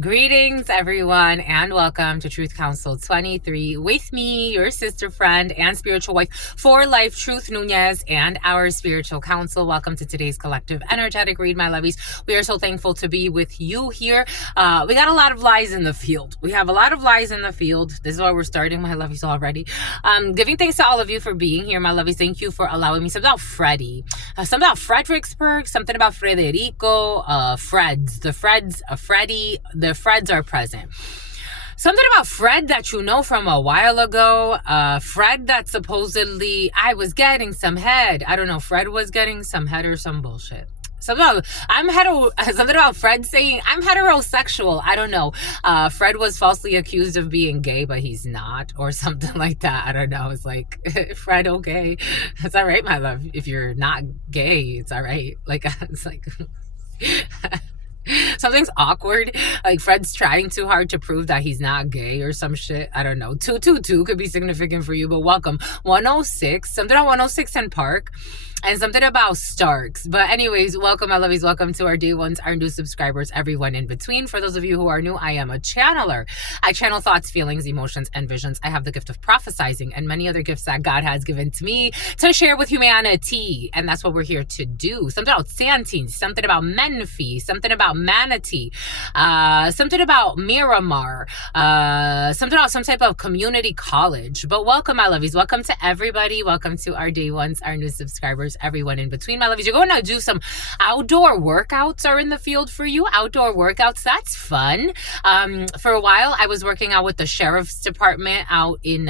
Greetings, everyone, and welcome to Truth Council 23 with me, your sister, friend, and spiritual wife for life, Truth Nunez, and our spiritual council. Welcome to today's collective energetic read, my lovies. We are so thankful to be with you here. We got a lot of lies in the field. We have a lot of lies in the field. This is why we're starting, my lovies, already. Giving thanks to all of you for being here, my lovies. Thank you for allowing me. Something about Freddie, something about Fredericksburg, something about Frederico, Freds, the Freds, Freddie. The Freds are present. Something about Fred that you know from a while ago. Fred that supposedly I was getting some head. I don't know. Fred was getting some head or some bullshit. Something about Fred saying I'm heterosexual. I don't know. Fred was falsely accused of being gay, but he's not, or something like that. I don't know. It's like, Fred, okay, it's all right, my love. If you're not gay, it's all right. Like, it's like. Something's awkward. Like Fred's trying too hard to prove that he's not gay or some shit. I don't know. 222 could be significant for you, but welcome. 106, something on 106 and Park, and something about Starks. But anyways, welcome, my lovies. Welcome to our day ones, our new subscribers, everyone in between. For those of you who are new, I am a channeler. I channel thoughts, feelings, emotions, and visions. I have the gift of prophesizing and many other gifts that God has given to me to share with humanity. And that's what we're here to do. Something about Santine, something about Menifee, something about Manatee, something about Miramar, something about some type of community college. But welcome, my lovies. Welcome to everybody. Welcome to our day ones, our new subscribers, everyone in between, my lovies. You're going to do some outdoor workouts are in the field for you. Outdoor workouts, that's fun. For a while, I was working out with the sheriff's department out in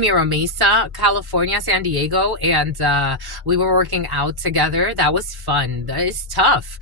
Mira Mesa, California, San Diego, and we were working out together. That was fun. That is tough.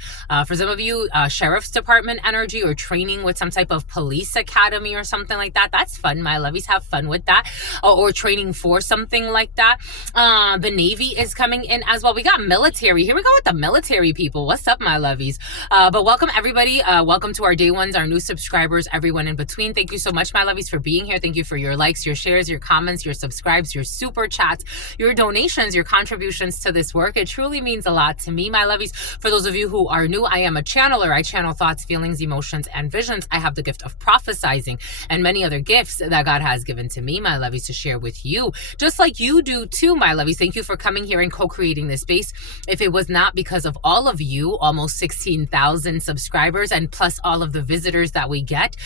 For some of you, sheriff's department energy or training with some type of police academy or something like that, that's fun. My lovies, have fun with that. Or training for something like that. The Navy is coming in as well. We got military. Here we go with the military people. What's up, my lovies? But welcome, everybody. Welcome to our day ones, our new subscribers, everyone in between. Thank you so much, my lovies, for being here. Thank you for your likes, your shares, your comments, your subscribes, your super chats, your donations, your contributions to this work. It truly means a lot to me, my lovies. For those of you who are new, I am a channeler. I channel thoughts, feelings, emotions, and visions. I have the gift of prophesizing and many other gifts that God has given to me, my lovies, to share with you, just like you do too, my lovies. Thank you for coming here and co-creating this space. If it was not because of all of you, almost 16,000 subscribers, and plus all of the visitors that we get,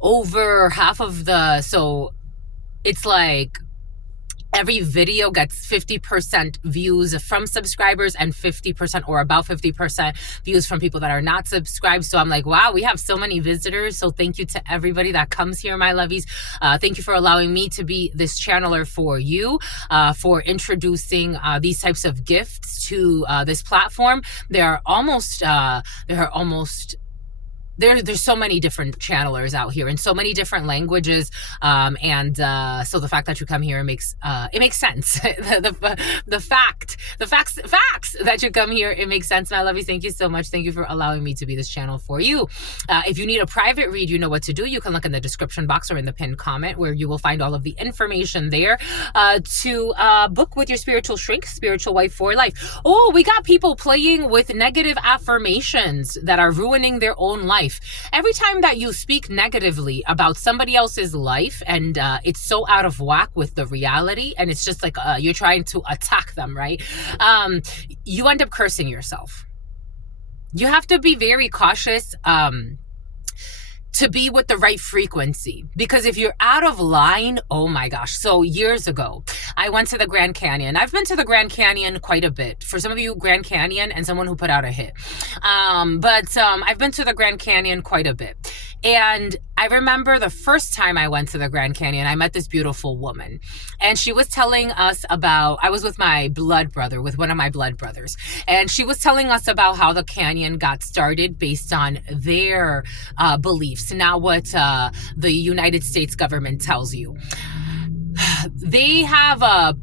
over half of so it's like every video gets 50% views from subscribers and 50% or about 50% views from people that are not subscribed. So I'm like, wow, we have so many visitors. So thank you to everybody that comes here, my lovies. Thank you for allowing me to be this channeler for you, for introducing these types of gifts to this platform. There's so many different channelers out here in so many different languages, so the fact that you come here, it makes sense. the facts that you come here, it makes sense, my lovies. Thank you so much. Thank you for allowing me to be this channel for you. If you need a private read, you know what to do. You can look in the description box or in the pinned comment where you will find all of the information there to book with your spiritual shrink, spiritual wife for life. Oh, we got people playing with negative affirmations that are ruining their own life. Every time that you speak negatively about somebody else's life and it's so out of whack with the reality, and it's just like you're trying to attack them, right? You end up cursing yourself. You have to be very cautious to be with the right frequency, because if you're out of line, oh my gosh. So years ago, I went to the Grand Canyon. I've been to the Grand Canyon quite a bit. For some of you, Grand Canyon and someone who put out a hit. I've been to the Grand Canyon quite a bit. And I remember the first time I went to the Grand Canyon, I met this beautiful woman, and she was telling us about, I was with my blood brother, with one of my blood brothers, and she was telling us about how the canyon got started based on their beliefs. Now what the United States government tells you. They have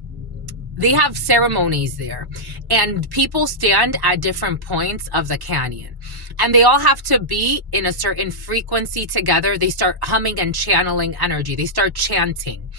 ceremonies there, and people stand at different points of the canyon, and they all have to be in a certain frequency together. They start humming and channeling energy. They start chanting.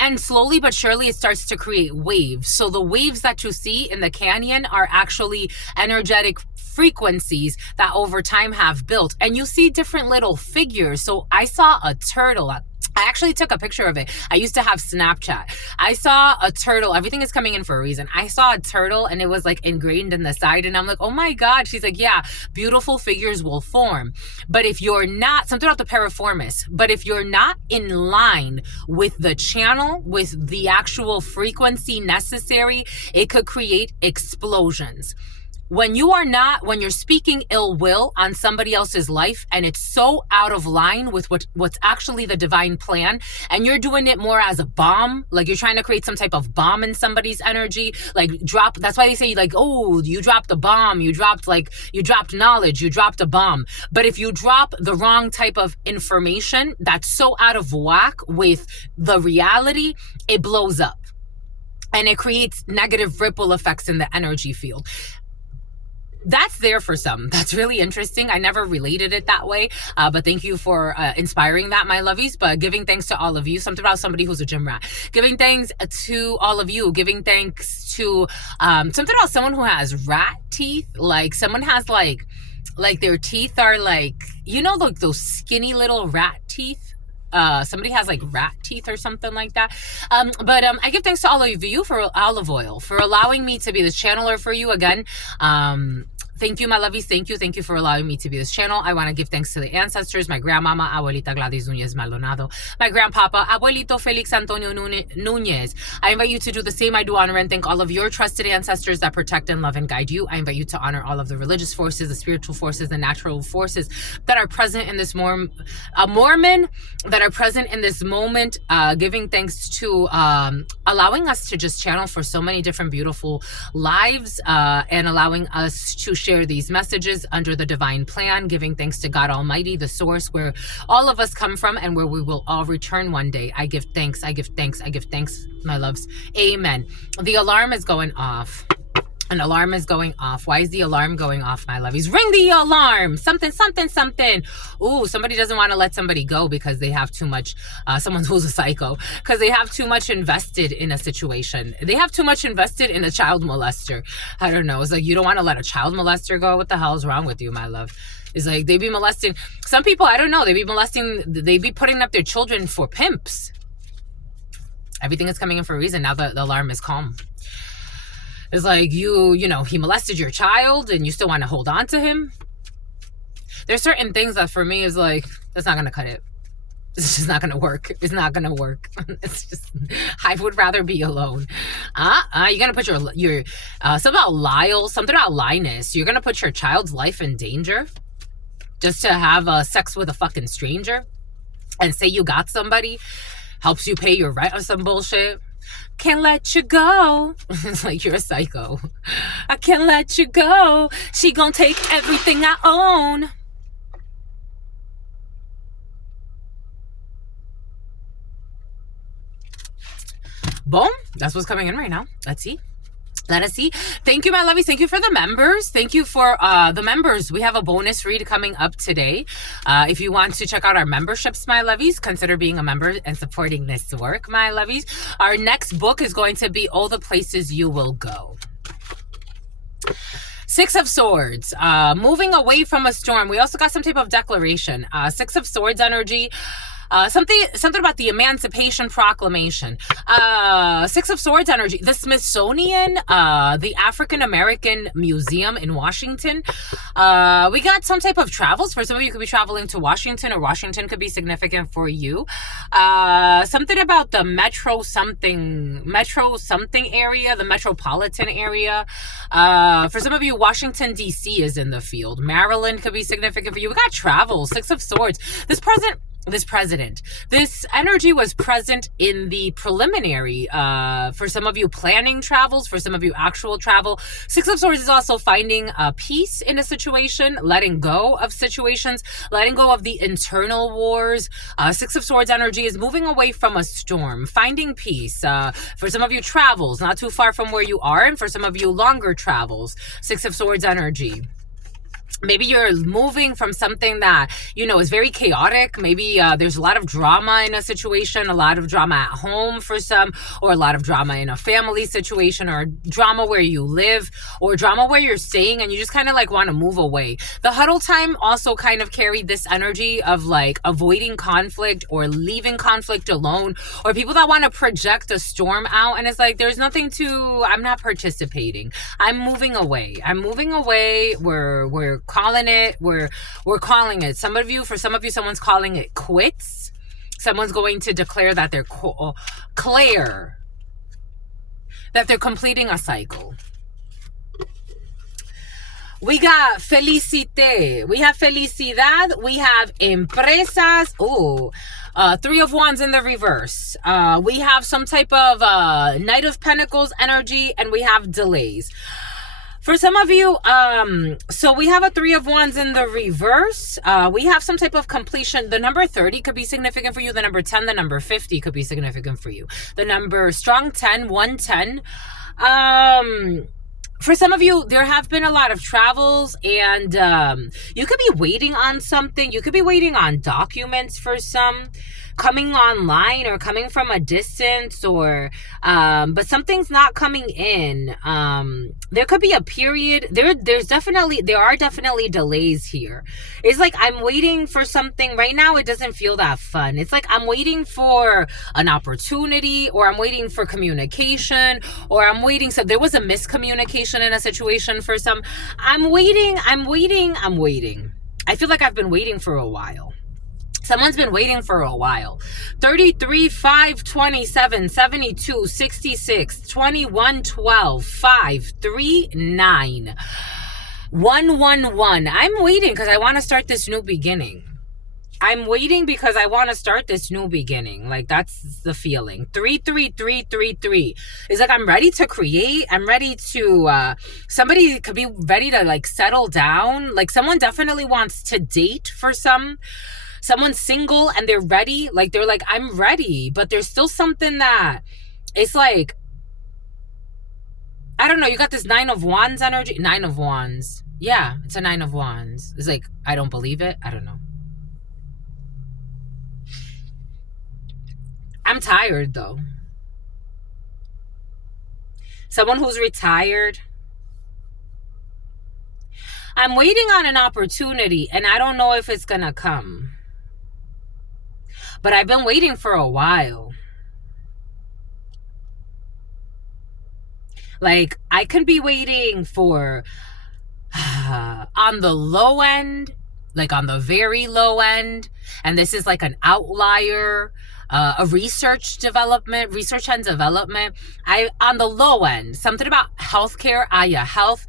And slowly but surely it starts to create waves. So the waves that you see in the canyon are actually energetic frequencies that over time have built. And you see different little figures. So I saw a turtle. I actually took a picture of it. I used to have Snapchat. I saw a turtle. Everything is coming in for a reason. I saw a turtle and it was like ingrained in the side. And I'm like, oh my God. She's like, yeah, beautiful figures will form. But if you're not, something about the piriformis, but if you're not in line with the channel, with the actual frequency necessary, it could create explosions. When you're speaking ill will on somebody else's life and it's so out of line with what's actually the divine plan, and you're doing it more as a bomb, like you're trying to create some type of bomb in somebody's energy, like that's why they say like, oh, you dropped a bomb, you dropped knowledge, you dropped a bomb. But if you drop the wrong type of information that's so out of whack with the reality, it blows up and it creates negative ripple effects in the energy field. That's there for some. That's really interesting. I never related it that way. But thank you for inspiring that, my lovies. But giving thanks to all of you. Something about somebody who's a gym rat. Giving thanks to all of you. Giving thanks to something about someone who has rat teeth. Like someone has like their teeth are like, like those skinny little rat teeth. Somebody has like rat teeth or something like that. But I give thanks to all of you for olive oil, for allowing me to be the channeler for you again. Thank you, my lovies. Thank you for allowing me to be this channel. I want to give thanks to the ancestors, my grandmama, Abuelita Gladys Nunez Maldonado, my grandpapa, Abuelito Felix Antonio Nunez. I invite you to do the same. I do honor and thank all of your trusted ancestors that protect and love and guide you. I invite you to honor all of the religious forces, the spiritual forces, the natural forces that are present in this Mormon, that are present in this moment, giving thanks to allowing us to just channel for so many different beautiful lives, and allowing us to share these messages under the divine plan, giving thanks to God Almighty, the source where all of us come from and where we will all return one day. I give thanks, my loves. Amen. The alarm is going off. An alarm is going off. Why is the alarm going off, my lovies? Ring the alarm. Something. Ooh, somebody doesn't want to let somebody go because they have too much, someone who's a psycho, because they have too much invested in a situation. They have too much invested in a child molester. I don't know. It's like, you don't want to let a child molester go? What the hell is wrong with you, my love? It's like, they be molesting. Some people, I don't know, they be putting up their children for pimps. Everything is coming in for a reason. Now the alarm is calm. It's like, he molested your child and you still want to hold on to him. There's certain things that for me is like, that's not going to cut it. It's just not going to work. It's not going to work. It's just, I would rather be alone. You're going to put your something about Linus. You're going to put your child's life in danger just to have sex with a fucking stranger and say you got somebody, helps you pay your rent or some bullshit. Can't let you go. It's like, you're a psycho. I can't let you go. She gonna take everything I own. Boom. That's what's coming in right now. Let's see. Let us see. Thank you, my lovies. Thank you for the members. Thank you for the members. We have a bonus read coming up today. If you want to check out our memberships, my lovies, consider being a member and supporting this work, my lovies. Our next book is going to be All the Places You Will Go. Six of Swords, moving away from a storm. We also got some type of declaration. Six of Swords energy. Something about the Emancipation Proclamation. Six of Swords energy. The Smithsonian, the African American Museum in Washington. We got some type of travels. For some of you, could be traveling to Washington, or Washington could be significant for you. Something about the metro something area, the metropolitan area. For some of you, Washington, D.C. is in the field. Maryland could be significant for you. We got travel. Six of Swords. This energy was present in the preliminary. For some of you, planning travels. For some of you, actual travel. Six of Swords is also finding peace in a situation, letting go of situations, letting go of the internal wars. Six of Swords energy is moving away from a storm, finding peace. For some of you, travels not too far from where you are, and for some of you, longer travels. Six of Swords energy. Maybe you're moving from something that, is very chaotic. Maybe there's a lot of drama in a situation, a lot of drama at home for some, or a lot of drama in a family situation, or drama where you live, or drama where you're staying, and you just kind of like want to move away. The huddle time also kind of carried this energy of like avoiding conflict or leaving conflict alone, or people that want to project a storm out, and it's like, there's nothing to, I'm not participating. I'm moving away. We're calling it. We're calling it. For some of you, someone's calling it quits. Someone's going to declare that they're that they're completing a cycle. We got felicité. We have felicidad. We have empresas. Oh, Three of Wands in the reverse. We have some type of Knight of Pentacles energy, and we have delays. For some of you, so we have a Three of Wands in the reverse. We have some type of completion. The number 30 could be significant for you. The number 10, the number 50 could be significant for you. The number strong 10, 110. For some of you, there have been a lot of travels, and you could be waiting on something. You could be waiting on documents for some, coming online or coming from a distance, or but something's not coming in. There could be a period. There are definitely delays here. It's like I'm waiting for something right now. It doesn't feel that fun. It's like I'm waiting for an opportunity, or I'm waiting for communication, or I'm waiting. So there was a miscommunication in a situation for some. I'm waiting. I feel like I've been waiting for a while. Someone's been waiting for a while. 33, 5, 27, 72, 66, 21, 12, 5, 3, 9, 1, 1, 1. I'm waiting because I want to start this new beginning. I'm waiting because I want to start this new beginning. Like, that's the feeling. 3, 3, 3, 3, 3. It's like I'm ready to create. I'm ready to, somebody could be ready to like settle down. Like, someone definitely wants to date for some. Someone's single and they're ready. Like, they're like, I'm ready. But there's still something that it's like, I don't know. You got this 9 of Wands energy. 9 of Wands. Yeah, it's a 9 of Wands. It's like, I don't believe it. I don't know. I'm tired though. Someone who's retired. I'm waiting on an opportunity and I don't know if it's gonna come. But I've been waiting for a while. Like, I could be waiting for on the low end, like on the very low end. And this is like an outlier, a research and development. On the low end, something about healthcare, health.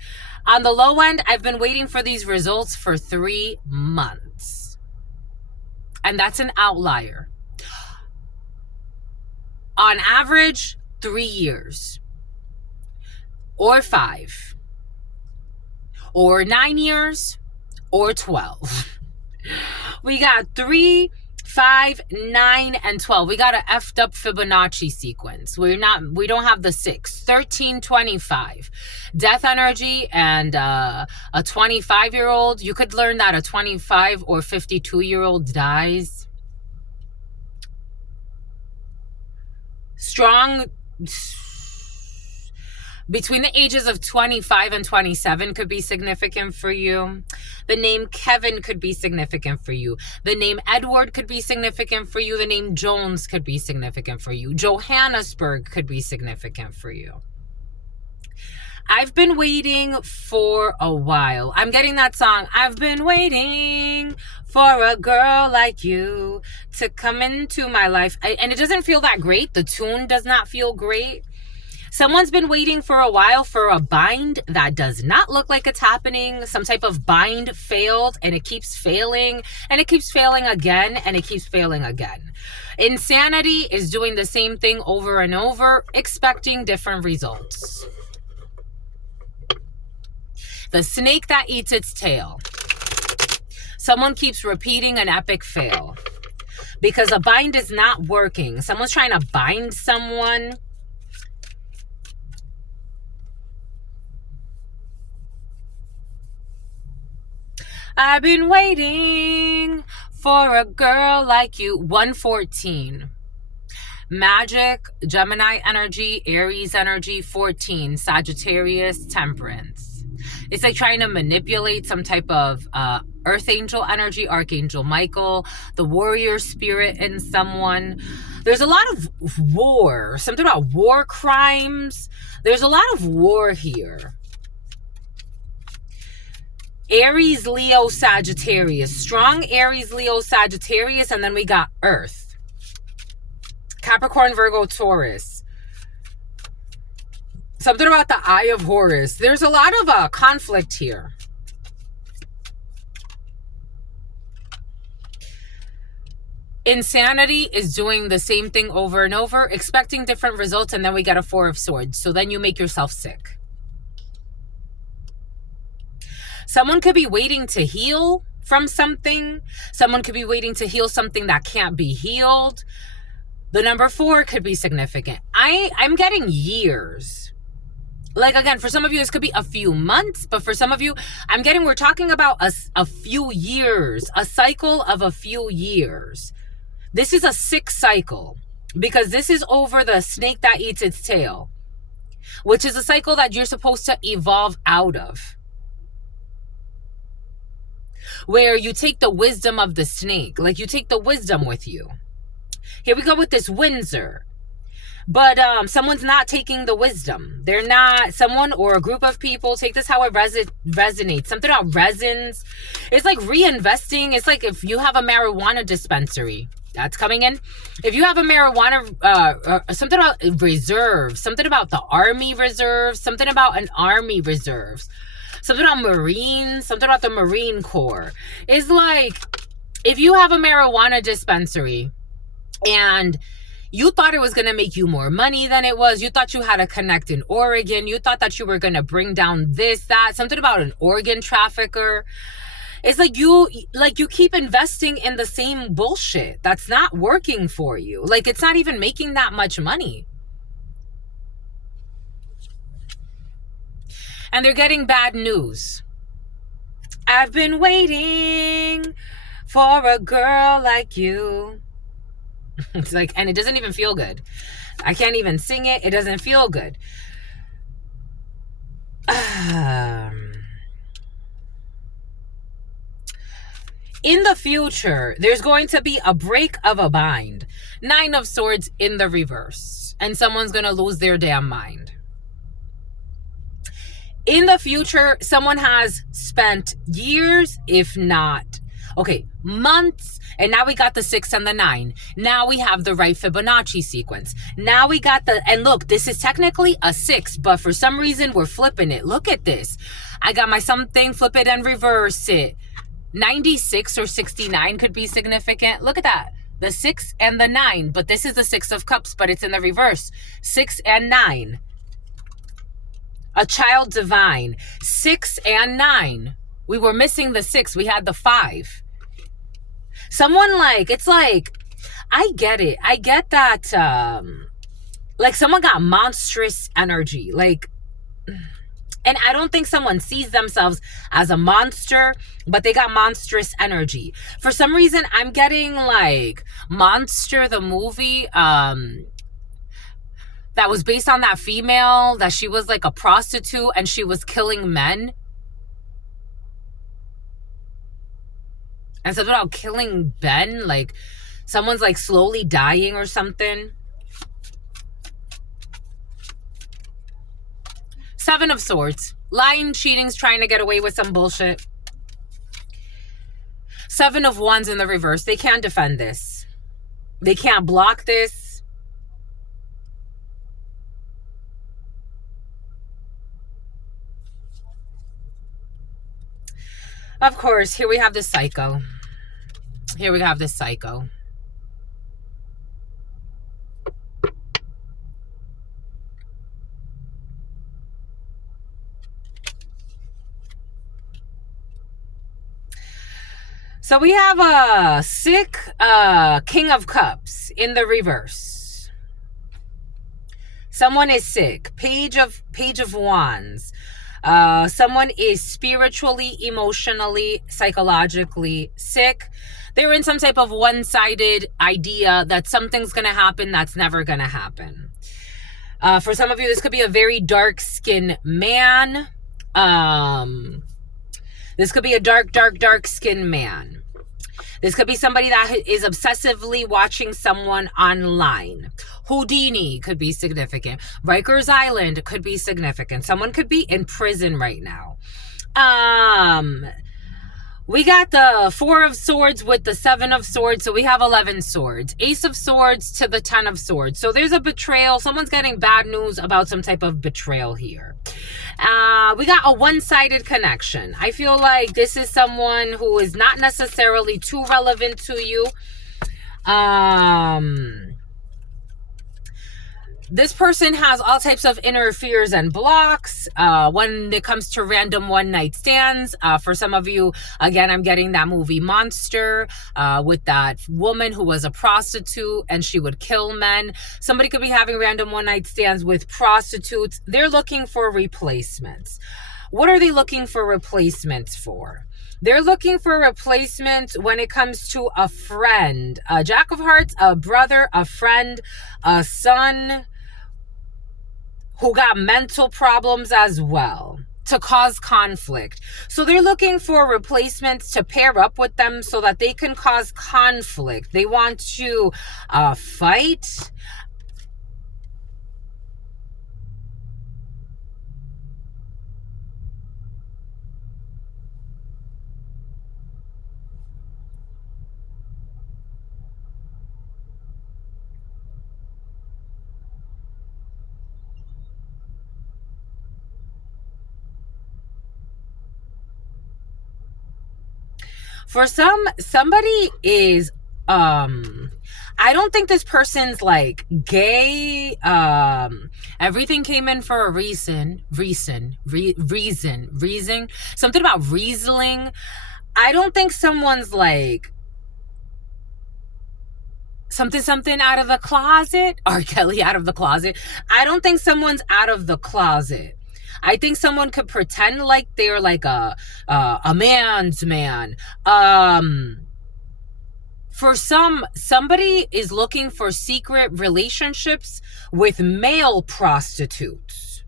On the low end, I've been waiting for these results for 3 months. And that's an outlier. On average, 3 years. Or 5. Or 9 years. Or 12. We got 3, 5, 9, and 12. We got an effed up Fibonacci sequence. We don't have the 6. 13, 25. Death energy and a 25-year-old. You could learn that a 25 or 52-year-old dies. Strong between the ages of 25 and 27 could be significant for you. The name Kevin could be significant for you. The name Edward could be significant for you. The name Jones could be significant for you. Johannesburg could be significant for you. I've been waiting for a while. I'm getting that song. I've been waiting for a girl like you to come into my life. And it doesn't feel that great. The tune does not feel great. Someone's been waiting for a while for a bind that does not look like it's happening. Some type of bind failed and it keeps failing and it keeps failing again and it keeps failing again. Insanity is doing the same thing over and over, expecting different results. The snake that eats its tail. Someone keeps repeating an epic fail because a bind is not working. Someone's trying to bind someone. I've been waiting for a girl like you. 114. Magic, Gemini energy, Aries energy. 14. Sagittarius, Temperance. It's like trying to manipulate some type of earth angel energy, Archangel Michael, the warrior spirit in someone. There's a lot of war, something about war crimes. There's a lot of war here. Aries, Leo, Sagittarius. Strong Aries, Leo, Sagittarius. And then we got Earth. Capricorn, Virgo, Taurus. Something about the Eye of Horus. There's a lot of conflict here. Insanity is doing the same thing over and over, expecting different results, and then we got a Four of Swords. So then you make yourself sick. Someone could be waiting to heal from something. Someone could be waiting to heal something that can't be healed. The number 4 could be significant. I'm getting years. Like, again, for some of you, this could be a few months, but for some of you, we're talking about a few years, a cycle of a few years. This is a sick cycle because this is over the snake that eats its tail, which is a cycle that you're supposed to evolve out of, where you take the wisdom of the snake, like you take the wisdom with you. Here we go with this Windsor. But someone's not taking the wisdom. They're not, someone or a group of people, take this how it resonates. Something about resins. It's like reinvesting. It's like if you have a marijuana dispensary. That's coming in. If you have a marijuana, something about reserves. Something about the Army reserves. Something about an Army reserves. Something about Marines. Something about the Marine Corps. It's like if you have a marijuana dispensary and you thought it was going to make you more money than it was. You thought you had a connect in Oregon. You thought that you were going to bring down this, that, something about an organ trafficker. It's like you keep investing in the same bullshit that's not working for you. Like it's not even making that much money. And they're getting bad news. I've been waiting for a girl like you. It's like, and it doesn't even feel good. I can't even sing it. It doesn't feel good. In the future, there's going to be a break of a bind. 9 of Swords in the reverse. And someone's going to lose their damn mind. In the future, someone has spent years, if not, months, and now we got the 6 and the 9. Now we have the right Fibonacci sequence. Now we got and look, this is technically a 6, but for some reason we're flipping it. Look at this. I got my something, flip it and reverse it. 96 or 69 could be significant. Look at that. The 6 and the 9, but this is the 6 of Cups, but it's in the reverse. 6 and 9. A child divine. 6 and 9. We were missing the 6. We had the 5. Someone it's like, I get it. I get that, like someone got monstrous energy. Like, and I don't think someone sees themselves as a monster, but they got monstrous energy. For some reason, I'm getting like Monster, the movie, that was based on that female, that she was like a prostitute and she was killing men. And something about killing Ben, like someone's like slowly dying or something. 7 of Swords. Lying, cheating's trying to get away with some bullshit. 7 of Wands in the reverse. They can't defend this. They can't block this. Of course, here we have this Psycho. Here we have this Psycho. So we have a sick King of Cups in the reverse. Someone is sick. Page of Wands. Someone is spiritually, emotionally, psychologically sick. They're in some type of one-sided idea that something's going to happen that's never going to happen. For some of you, this could be a very dark-skinned man. This could be a dark-skinned man. This could be somebody that is obsessively watching someone online. Houdini could be significant. Rikers Island could be significant. Someone could be in prison right now. We got the 4 of Swords with the 7 of Swords, so we have 11 swords. Ace of Swords to the 10 of Swords. So there's a betrayal. Someone's getting bad news about some type of betrayal here. We got a one-sided connection. I feel like this is someone who is not necessarily too relevant to you. This person has all types of inner fears and blocks when it comes to random one-night stands. For some of you, again, I'm getting that movie Monster with that woman who was a prostitute and she would kill men. Somebody could be having random one-night stands with prostitutes. They're looking for replacements. What are they looking for replacements for? They're looking for replacements when it comes to a friend, a Jack of Hearts, a brother, a friend, a son, who got mental problems as well, to cause conflict. So they're looking for replacements to pair up with them so that they can cause conflict. They want to fight. For somebody is, I don't think this person's like gay. Everything came in for a reason. Something about Riesling. I don't think someone's like something out of the closet. R. Kelly out of the closet. I don't think someone's out of the closet. I think someone could pretend like they're like a man's man. For somebody is looking for secret relationships with male prostitutes.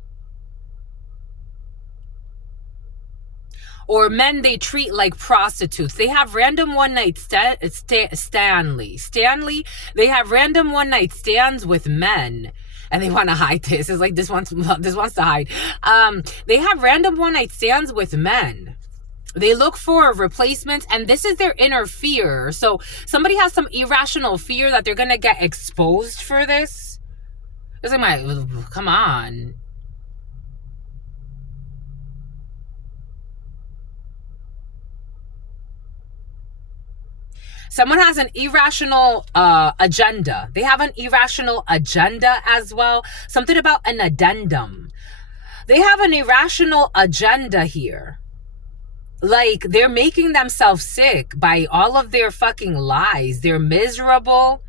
Or men they treat like prostitutes. They have random one-night Stanley. They have random one-night stands with men. And they want to hide this. It's like this wants to hide. They have random one-night stands with men. They look for replacements, and this is their inner fear. So somebody has some irrational fear that they're going to get exposed for this. It's like, come on. Someone has an irrational agenda. They have an irrational agenda as well. Something about an addendum. They have an irrational agenda here. Like, they're making themselves sick by all of their fucking lies. They're miserable.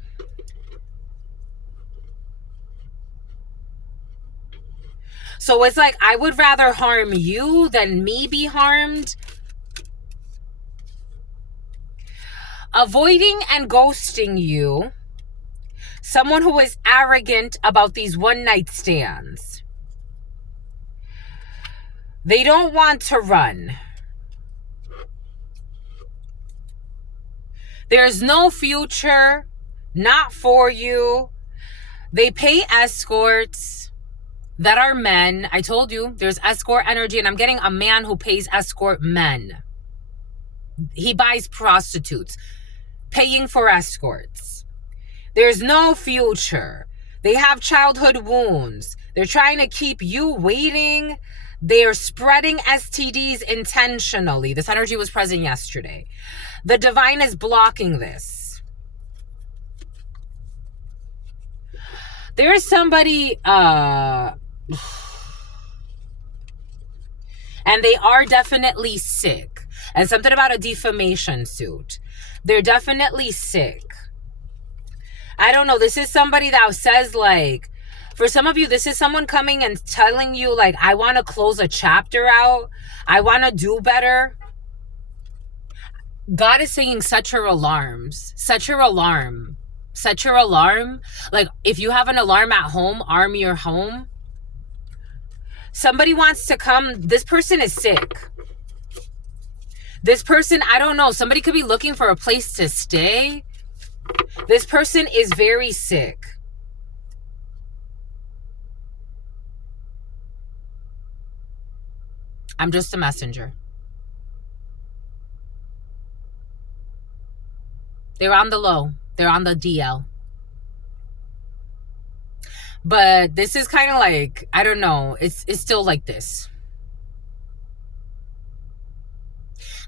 So it's like, I would rather harm you than me be harmed. Avoiding and ghosting you. Someone who is arrogant about these one-night stands. They don't want to run. There's no future, not for you. They pay escorts that are men. I told you, there's escort energy, and I'm getting a man who pays escort men. He buys prostitutes, paying for escorts. There's no future. They have childhood wounds. They're trying to keep you waiting. They're spreading STDs intentionally. This energy was present yesterday. The divine is blocking this. There is somebody, and they are definitely sick. And something about a defamation suit. They're definitely sick. I don't know. This is somebody that says like, For some of you, this is someone coming and telling you, like, I want to close a chapter out. I want to do better. God is saying, set your alarms. Set your alarm. Set your alarm. Like, if you have an alarm at home, arm your home. Somebody wants to come. This person is sick. This person, I don't know. Somebody could be looking for a place to stay. This person is very sick. I'm just a messenger. They're on the low. They're on the DL. But this is kind of like, I don't know. It's still like this.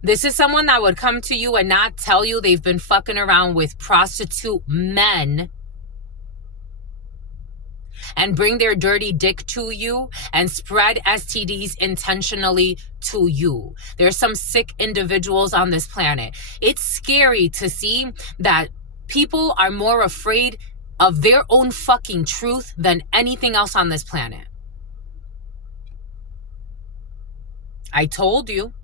This is someone that would come to you and not tell you they've been fucking around with prostitute men and bring their dirty dick to you and spread STDs intentionally to you. There's some sick individuals on this planet. It's scary to see that people are more afraid of their own fucking truth than anything else on this planet. I told you.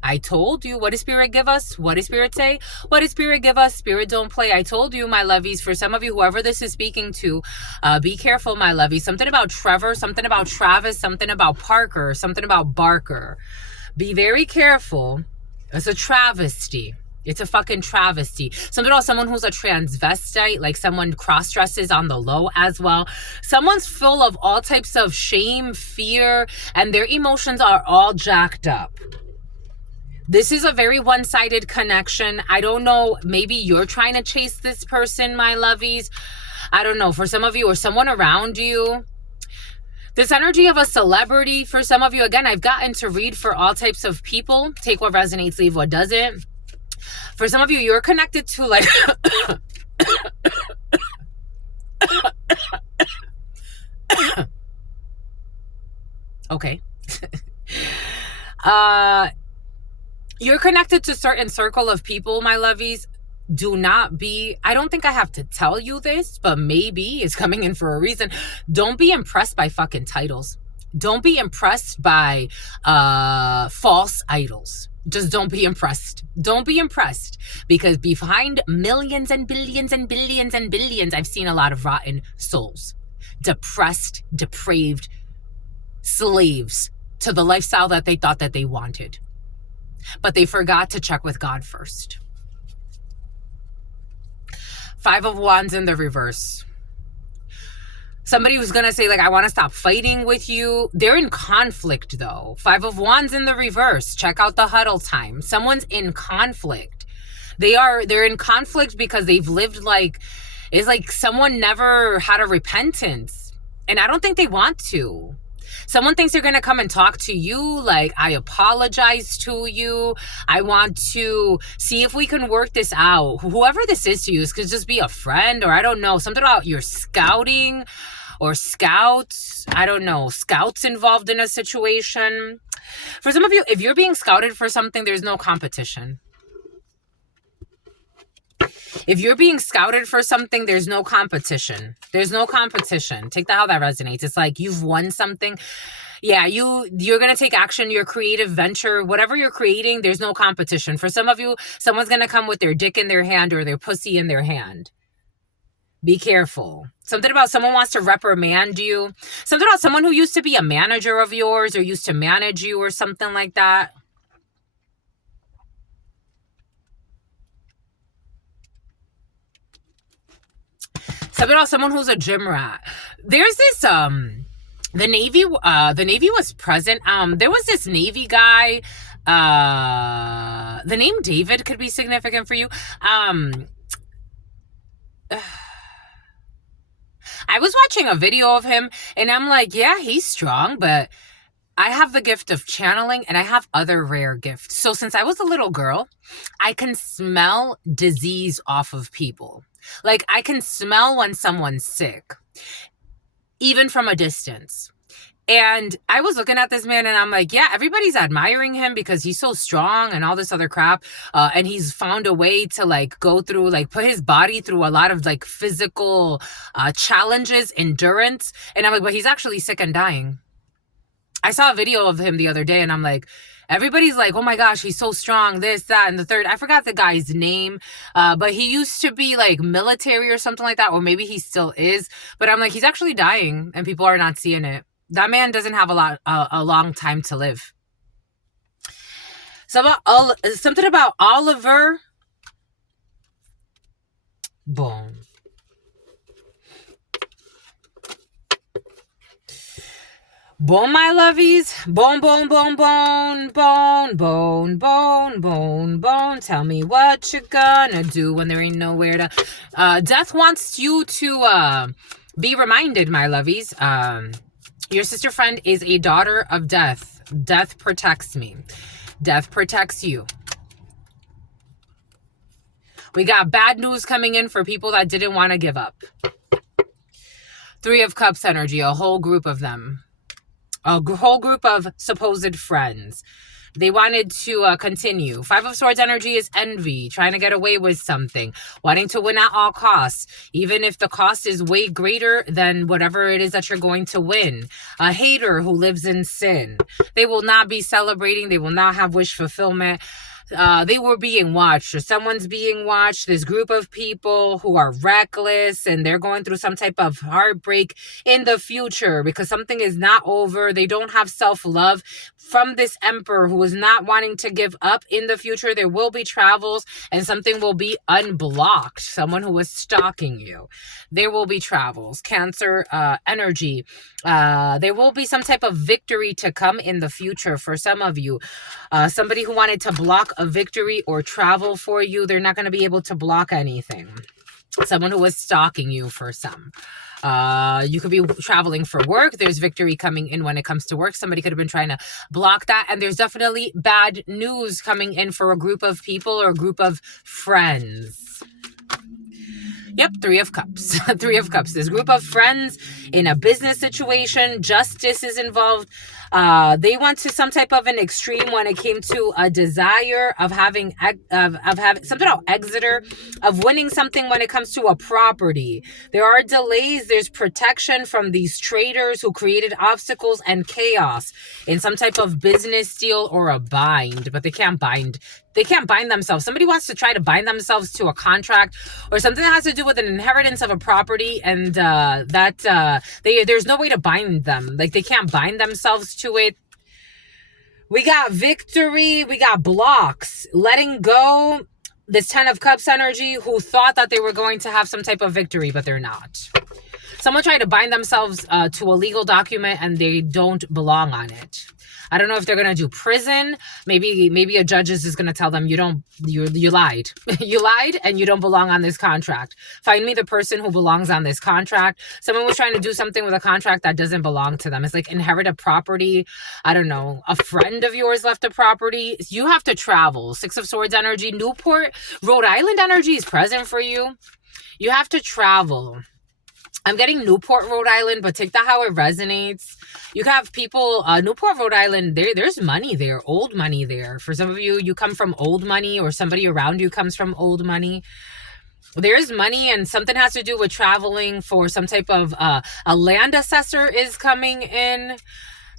I told you. What does Spirit give us? What does Spirit say? What does Spirit give us? Spirit don't play. I told you, my lovies. For some of you, whoever this is speaking to, be careful, my lovies. Something about Trevor, something about Travis, something about Parker, something about Barker. Be very careful. It's a travesty. It's a fucking travesty. Something about someone who's a transvestite, like someone cross-dresses on the low as well. Someone's full of all types of shame, fear, and their emotions are all jacked up. This is a very one-sided connection. I don't know. Maybe you're trying to chase this person, my lovies. I don't know. For some of you or someone around you. This energy of a celebrity for some of you. Again, I've gotten to read for all types of people. Take what resonates, leave what doesn't. For some of you, you're connected to like... okay. You're connected to a certain circle of people, my lovies. Do not be, I don't think I have to tell you this, but maybe it's coming in for a reason. Don't be impressed by fucking titles. Don't be impressed by false idols. Just don't be impressed. Don't be impressed. Because behind millions and billions and billions and billions, I've seen a lot of rotten souls. Depressed, depraved slaves to the lifestyle that they thought that they wanted. But they forgot to check with God first. 5 of Wands in the reverse. Somebody was going to say, like, I want to stop fighting with you. They're in conflict, though. 5 of Wands in the reverse. Check out the huddle time. Someone's in conflict. They're in conflict because they've lived like, it's like someone never had a repentance. And I don't think they want to. Someone thinks they're going to come and talk to you like, I apologize to you. I want to see if we can work this out. Whoever this is to you, this could just be a friend or I don't know, something about your scouting or scouts. I don't know, scouts involved in a situation. For some of you, if you're being scouted for something, there's no competition. If you're being scouted for something, there's no competition. There's no competition. Take that how that resonates. It's like you've won something. Yeah, you're going to take action, your creative venture, whatever you're creating, there's no competition. For some of you, someone's going to come with their dick in their hand or their pussy in their hand. Be careful. Something about someone wants to reprimand you. Something about someone who used to be a manager of yours or used to manage you or something like that. Something about someone who's a gym rat. There's this the Navy was present. There was this Navy guy. The name David could be significant for you. I was watching a video of him and I'm like, yeah, he's strong, but I have the gift of channeling and I have other rare gifts. So since I was a little girl, I can smell disease off of people. Like I can smell when someone's sick, even from a distance. And I was looking at this man and I'm like, yeah, everybody's admiring him because he's so strong and all this other crap. And he's found a way to like go through, like put his body through a lot of like physical challenges, endurance. And I'm like, but he's actually sick and dying. I saw a video of him the other day and I'm like, everybody's like, oh my gosh, he's so strong, this, that, and the third. I forgot the guy's name, but he used to be like military or something like that, or maybe he still is. But I'm like, he's actually dying and people are not seeing it. That man doesn't have a long time to live. Something about Oliver. Boom. Bon, my lovies. Bone, bone, bone, bone, bone, bone, bone, bone, bone. Tell me what you're gonna do when there ain't nowhere to... Death wants you to be reminded, my lovies. Your sister friend is a daughter of death. Death protects me. Death protects you. We got bad news coming in for people that didn't want to give up. 3 of Cups energy, a whole group of them. A whole group of supposed friends. They wanted to continue. 5 of Swords energy is envy, trying to get away with something, wanting to win at all costs, even if the cost is way greater than whatever it is that you're going to win. A hater who lives in sin. They will not be celebrating. They will not have wish fulfillment. They were being watched, or someone's being watched. This group of people who are reckless and they're going through some type of heartbreak in the future because something is not over. They don't have self-love. From this emperor who is not wanting to give up, in the future there will be travels and something will be unblocked. Someone who is stalking you. There will be travels. Cancer energy. There will be some type of victory to come in the future for some of you. Somebody who wanted to block a victory or travel for you, they're not going to be able to block anything. Someone who was stalking you for some. You could be traveling for work. There's victory coming in when it comes to work. Somebody could have been trying to block that. And there's definitely bad news coming in for a group of people or a group of friends. Yep, 3 of Cups. 3 of Cups. This group of friends in a business situation. Justice is involved. They went to some type of an extreme when it came to a desire of having something about Exeter, of winning something when it comes to a property. There are delays. There's protection from these traders who created obstacles and chaos in some type of business deal or a bind, but they can't bind. They can't bind themselves. Somebody wants to try to bind themselves to a contract or something that has to do with an inheritance of a property, and there's no way to bind them. Like, they can't bind themselves to it. We got victory. We got blocks. Letting go. This 10 of Cups energy, who thought that they were going to have some type of victory, but they're not. Someone tried to bind themselves to a legal document and they don't belong on it. I don't know if they're going to do prison. Maybe a judge is just going to tell them, you lied. You lied and you don't belong on this contract. Find me the person who belongs on this contract. Someone was trying to do something with a contract that doesn't belong to them. It's like inherit a property. I don't know. A friend of yours left a property. You have to travel. 6 of Swords energy. Newport, Rhode Island energy is present for you. You have to travel. I'm getting Newport, Rhode Island, but take that how it resonates. You have people, Newport, Rhode Island, there's money there, old money there. For some of you, you come from old money, or somebody around you comes from old money. There's money, and something has to do with traveling for some type of, a land assessor is coming in.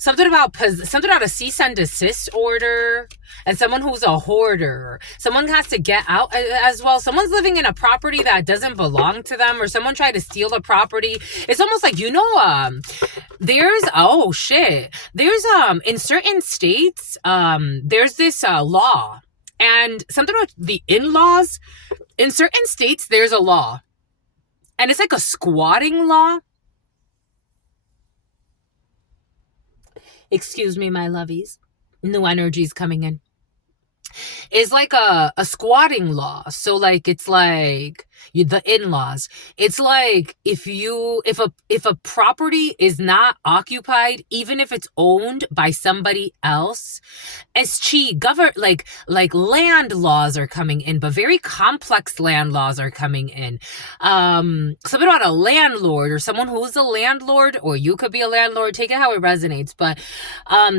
Something about a cease and desist order, and someone who's a hoarder. Someone has to get out as well. Someone's living in a property that doesn't belong to them, or someone tried to steal a property. It's almost like, there's, oh shit. There's, in certain states, there's this law, and something about the in-laws. In certain states, there's a law, and it's like a squatting law. Excuse me, my lovies. New energies coming in. It's like a squatting law. So like, it's like The in-laws. It's like if a property is not occupied, even if it's owned by somebody else, like land laws are coming in, but very complex land laws are coming in. Something about a landlord or someone who's a landlord, or you could be a landlord, take it how it resonates. But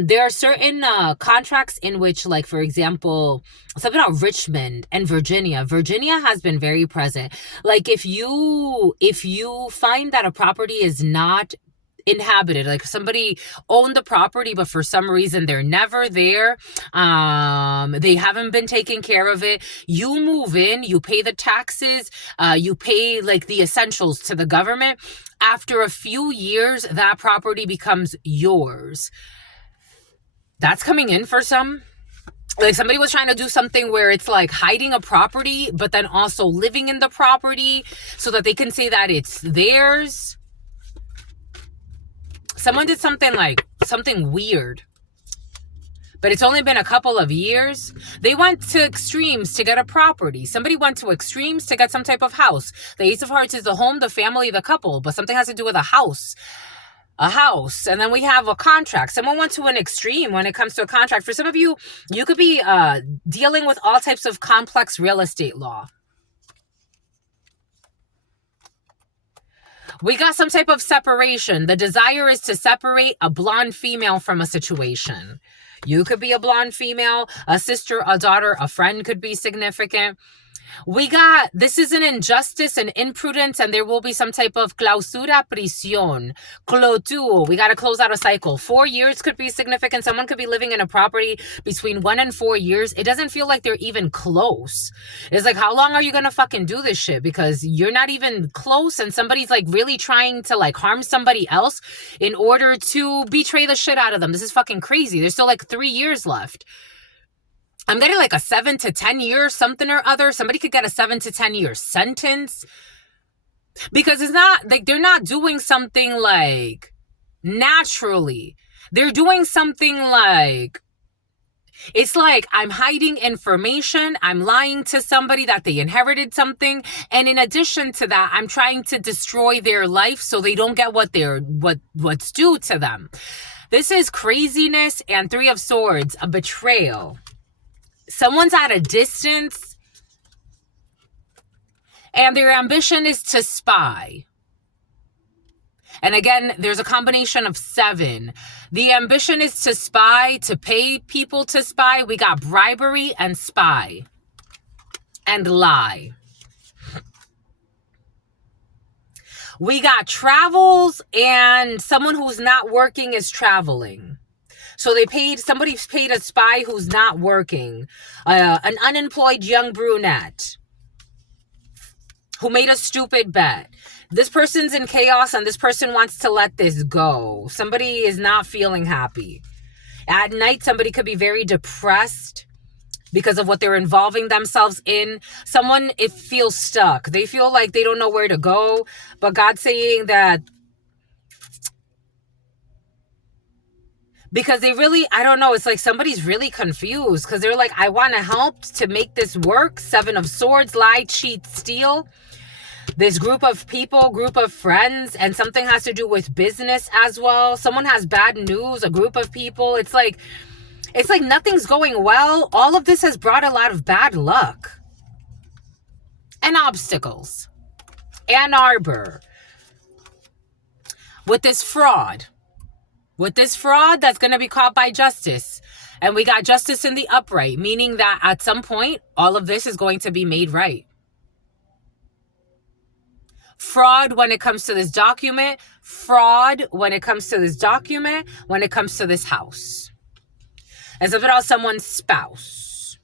there are certain contracts in which, like, for example, something about Richmond and Virginia. Virginia has been very present. Like, if you find that a property is not inhabited, like somebody owned the property but for some reason they're never there, they haven't been taking care of it, you move in, you pay the taxes, you pay like the essentials to the government. After a few years, that property becomes yours. That's coming in for some. Like, somebody was trying to do something where it's like hiding a property, but then also living in the property so that they can say that it's theirs. Someone did something weird, but it's only been a couple of years. They went to extremes to get a property. Somebody went to extremes to get some type of house. The Ace of Hearts is the home, the family, the couple, but something has to do with a house. And then we have a contract. Someone went to an extreme when it comes to a contract. For some of you, you could be dealing with all types of complex real estate law. We got some type of separation. The desire is to separate a blonde female from a situation. You could be a blonde female, a sister, a daughter, a friend could be significant. This is an injustice and imprudence, and there will be some type of clausura, prisión, clotuo. We got to close out a cycle. 4 years could be significant. Someone could be living in a property between 1 and 4 years. It doesn't feel like they're even close. It's like, how long are you going to fucking do this shit? Because you're not even close, and somebody's like really trying to like harm somebody else in order to betray the shit out of them. This is fucking crazy. There's still like 3 years left. I'm getting like a 7 to 10 years, something or other. Somebody could get a 7 to 10 year sentence, because it's not like they're not doing something like naturally. They're doing something like, it's like, I'm hiding information. I'm lying to somebody that they inherited something. And in addition to that, I'm trying to destroy their life so they don't get what's due to them. This is craziness. And 3 of Swords, a betrayal. Someone's at a distance, and their ambition is to spy. And again, there's a combination of 7. The ambition is to spy, to pay people to spy. We got bribery and spy and lie. We got travels, and someone who's not working is traveling. So somebody's paid a spy who's not working. An unemployed young brunette who made a stupid bet. This person's in chaos, and this person wants to let this go. Somebody is not feeling happy. At night, somebody could be very depressed because of what they're involving themselves in. Someone, it feels stuck. They feel like they don't know where to go. But God's saying that because they really, I don't know, it's like somebody's really confused because they're like, I want to help to make this work. 7 of Swords, lie, cheat, steal. This group of people, group of friends, and something has to do with business as well. Someone has bad news, a group of people. It's like nothing's going well. All of this has brought a lot of bad luck and obstacles. Ann Arbor. With this fraud that's going to be caught by justice. And we got justice in the upright, meaning that at some point, all of this is going to be made right. Fraud when it comes to this document. Fraud when it comes to this document. When it comes to this house. And something about someone's spouse.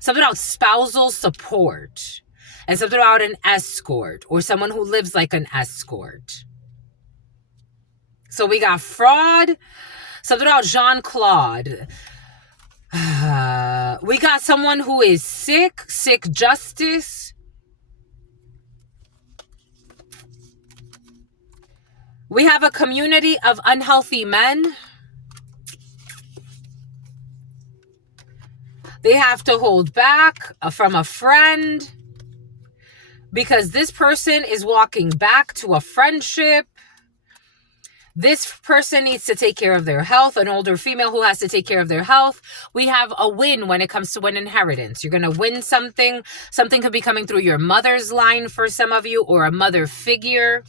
Something about spousal support. And something about an escort. Or someone who lives like an escort. So we got fraud. Something about Jean-Claude. We got someone who is sick justice. We have a community of unhealthy men. They have to hold back from a friend. because this person is walking back to a friendship. This person needs to take care of their health, an older female who has to take care of their health. We have a win when it comes to an inheritance. You're going to win something. Something could be coming through your mother's line for some of you, or a mother figure.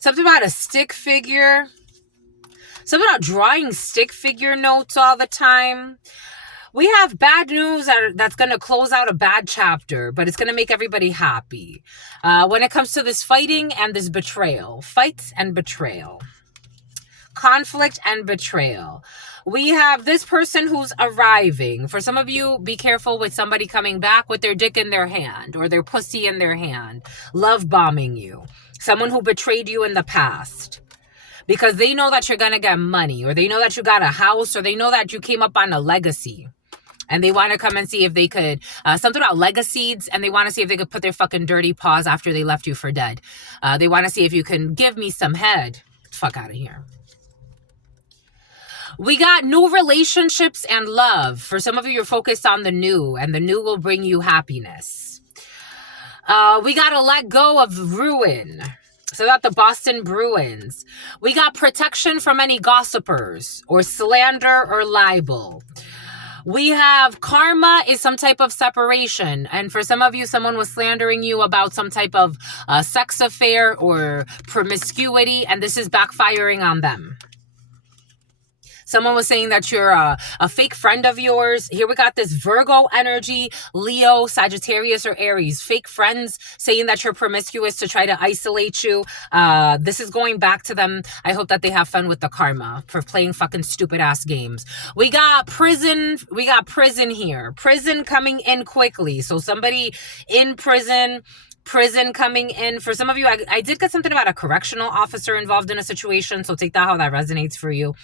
Something about a stick figure. Something about drawing stick figure notes all the time. We have bad news that's going to close out a bad chapter, but it's going to make everybody happy. When it comes to this fighting and this betrayal, fights and betrayal, conflict and betrayal. We have this person who's arriving. For some of you, be careful with somebody coming back with their dick in their hand or their pussy in their hand, love bombing you. Someone who betrayed you in the past. Because they know that you're going to get money, or they know that you got a house, or they know that you came up on a legacy. And they want to come and see if they could, something about legacies, and they want to see if they could put their fucking dirty paws after they left you for dead. They want to see if you can give me some head. Fuck out of here. We got new relationships and love. For some of you, you're focused on the new, and the new will bring you happiness. We got to let go of ruin. So that the Boston Bruins. We got protection from any gossipers or slander or libel. We have karma is some type of separation. And for some of you, someone was slandering you about some type of sex affair or promiscuity, and this is backfiring on them. Someone was saying that you're a fake friend of yours. Here we got this Virgo energy, Leo, Sagittarius, or Aries. Fake friends saying that you're promiscuous to try to isolate you. This is going back to them. I hope that they have fun with the karma for playing fucking stupid ass games. We got prison. We got prison here. Prison coming in quickly. So somebody in prison coming in. For some of you, I did get something about a correctional officer involved in a situation. So take that how that resonates for you.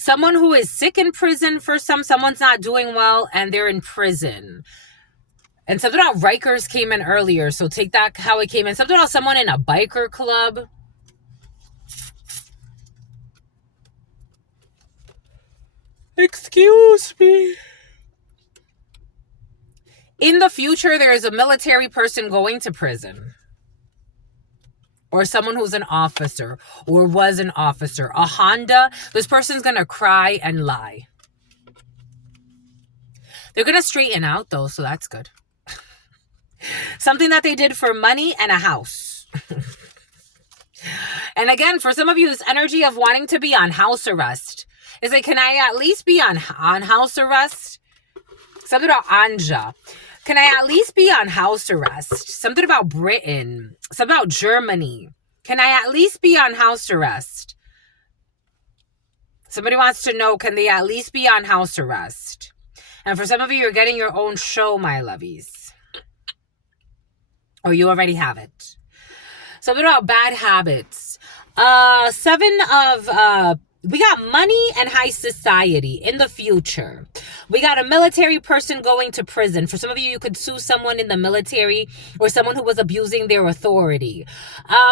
Someone who is sick in prison for someone's not doing well and they're in prison. And something about Rikers came in earlier, so take that how it came in. Something about someone in a biker club. Excuse me. In the future, there is a military person going to prison. Or someone who's an officer or was an officer. A Honda, this person's going to cry and lie. They're going to straighten out though, so that's good. Something that they did for money and a house. And again, for some of you, this energy of wanting to be on house arrest is like, can I at least be on house arrest? Something about Anja. Can I at least be on house arrest? Something about Britain. Something about Germany. Can I at least be on house arrest? Somebody wants to know, can they at least be on house arrest? And for some of you, you're getting your own show, my lovies. Or you already have it. Something about bad habits. We got money and high society in the future. We got a military person going to prison. For some of you, you could sue someone in the military or someone who was abusing their authority.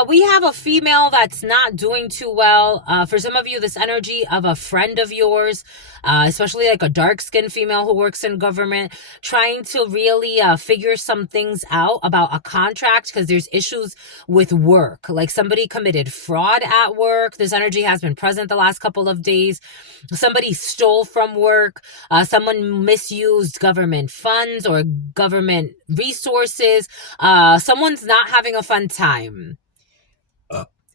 We have a female that's not doing too well. For some of you, this energy of a friend of yours, especially like a dark-skinned female who works in government, trying to really figure some things out about a contract because there's issues with work. Like somebody committed fraud at work. This energy has been present the last couple of days. Somebody stole from work. Someone misused government funds or government resources. Someone's not having a fun time.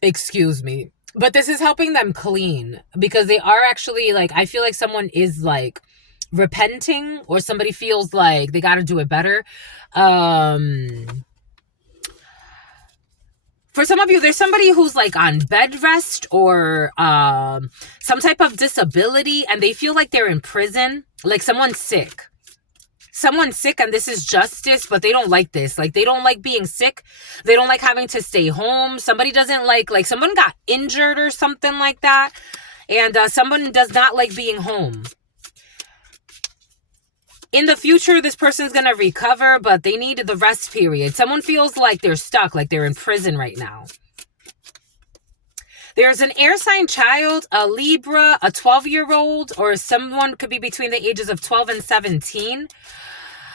Excuse me. But this is helping them clean because they are actually like, I feel like someone is like repenting or somebody feels like they got to do it better. For some of you, there's somebody who's like on bed rest or some type of disability and they feel like they're in prison. Like someone's sick. Someone's sick and this is justice, but they don't like this. Like they don't like being sick. They don't like having to stay home. Somebody doesn't like someone got injured or something like that. And someone does not like being home. In the future, this person's going to recover, but they need the rest period. Someone feels like they're stuck, like they're in prison right now. There's an air sign child, a Libra, a 12-year-old, or someone could be between the ages of 12 and 17.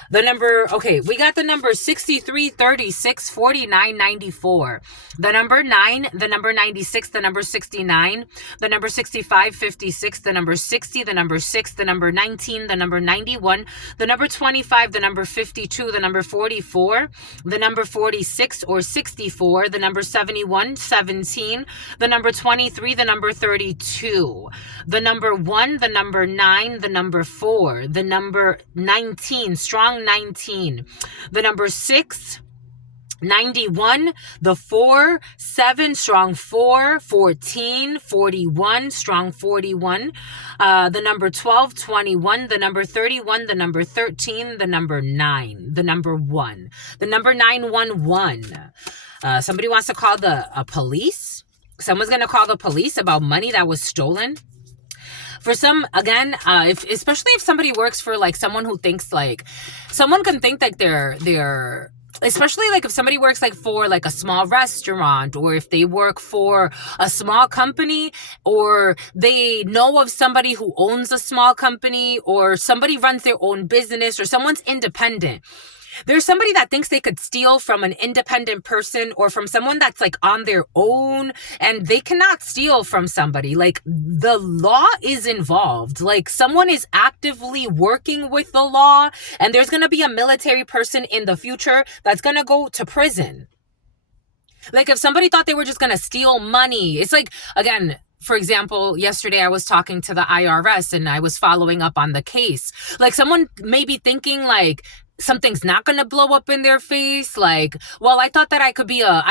The number, okay, we got the number 63, 36, 49, 94. The number 9, the number 96, the number 69, the number 65, 56, the number 60, the number 6, the number 19, the number 91, the number 25, the number 52, the number 44, the number 46 or 64, the number 71, 17, the number 23, the number 32, the number 1, the number 9, the number 4, the number 19, strong 19, the number 6, 91, the 4, 7, strong 4, 14, 41, strong 41, the number 12, 21, the number 31, the number 13, the number 9, the number 1, the number 911. Somebody wants to call the police. Someone's going to call the police about money that was stolen. For some, again, especially if somebody works for like someone who thinks like, someone can think like they're especially like if somebody works like for like a small restaurant, or if they work for a small company, or they know of somebody who owns a small company, or somebody runs their own business, or someone's independent. There's somebody that thinks they could steal from an independent person or from someone that's like on their own, and they cannot steal from somebody. Like, the law is involved. Like, someone is actively working with the law, and there's going to be a military person in the future that's going to go to prison. Like, if somebody thought they were just going to steal money, it's like, again, for example, yesterday I was talking to the IRS and I was following up on the case. Like, someone may be thinking like, something's not going to blow up in their face. Like, well, I thought that I could be a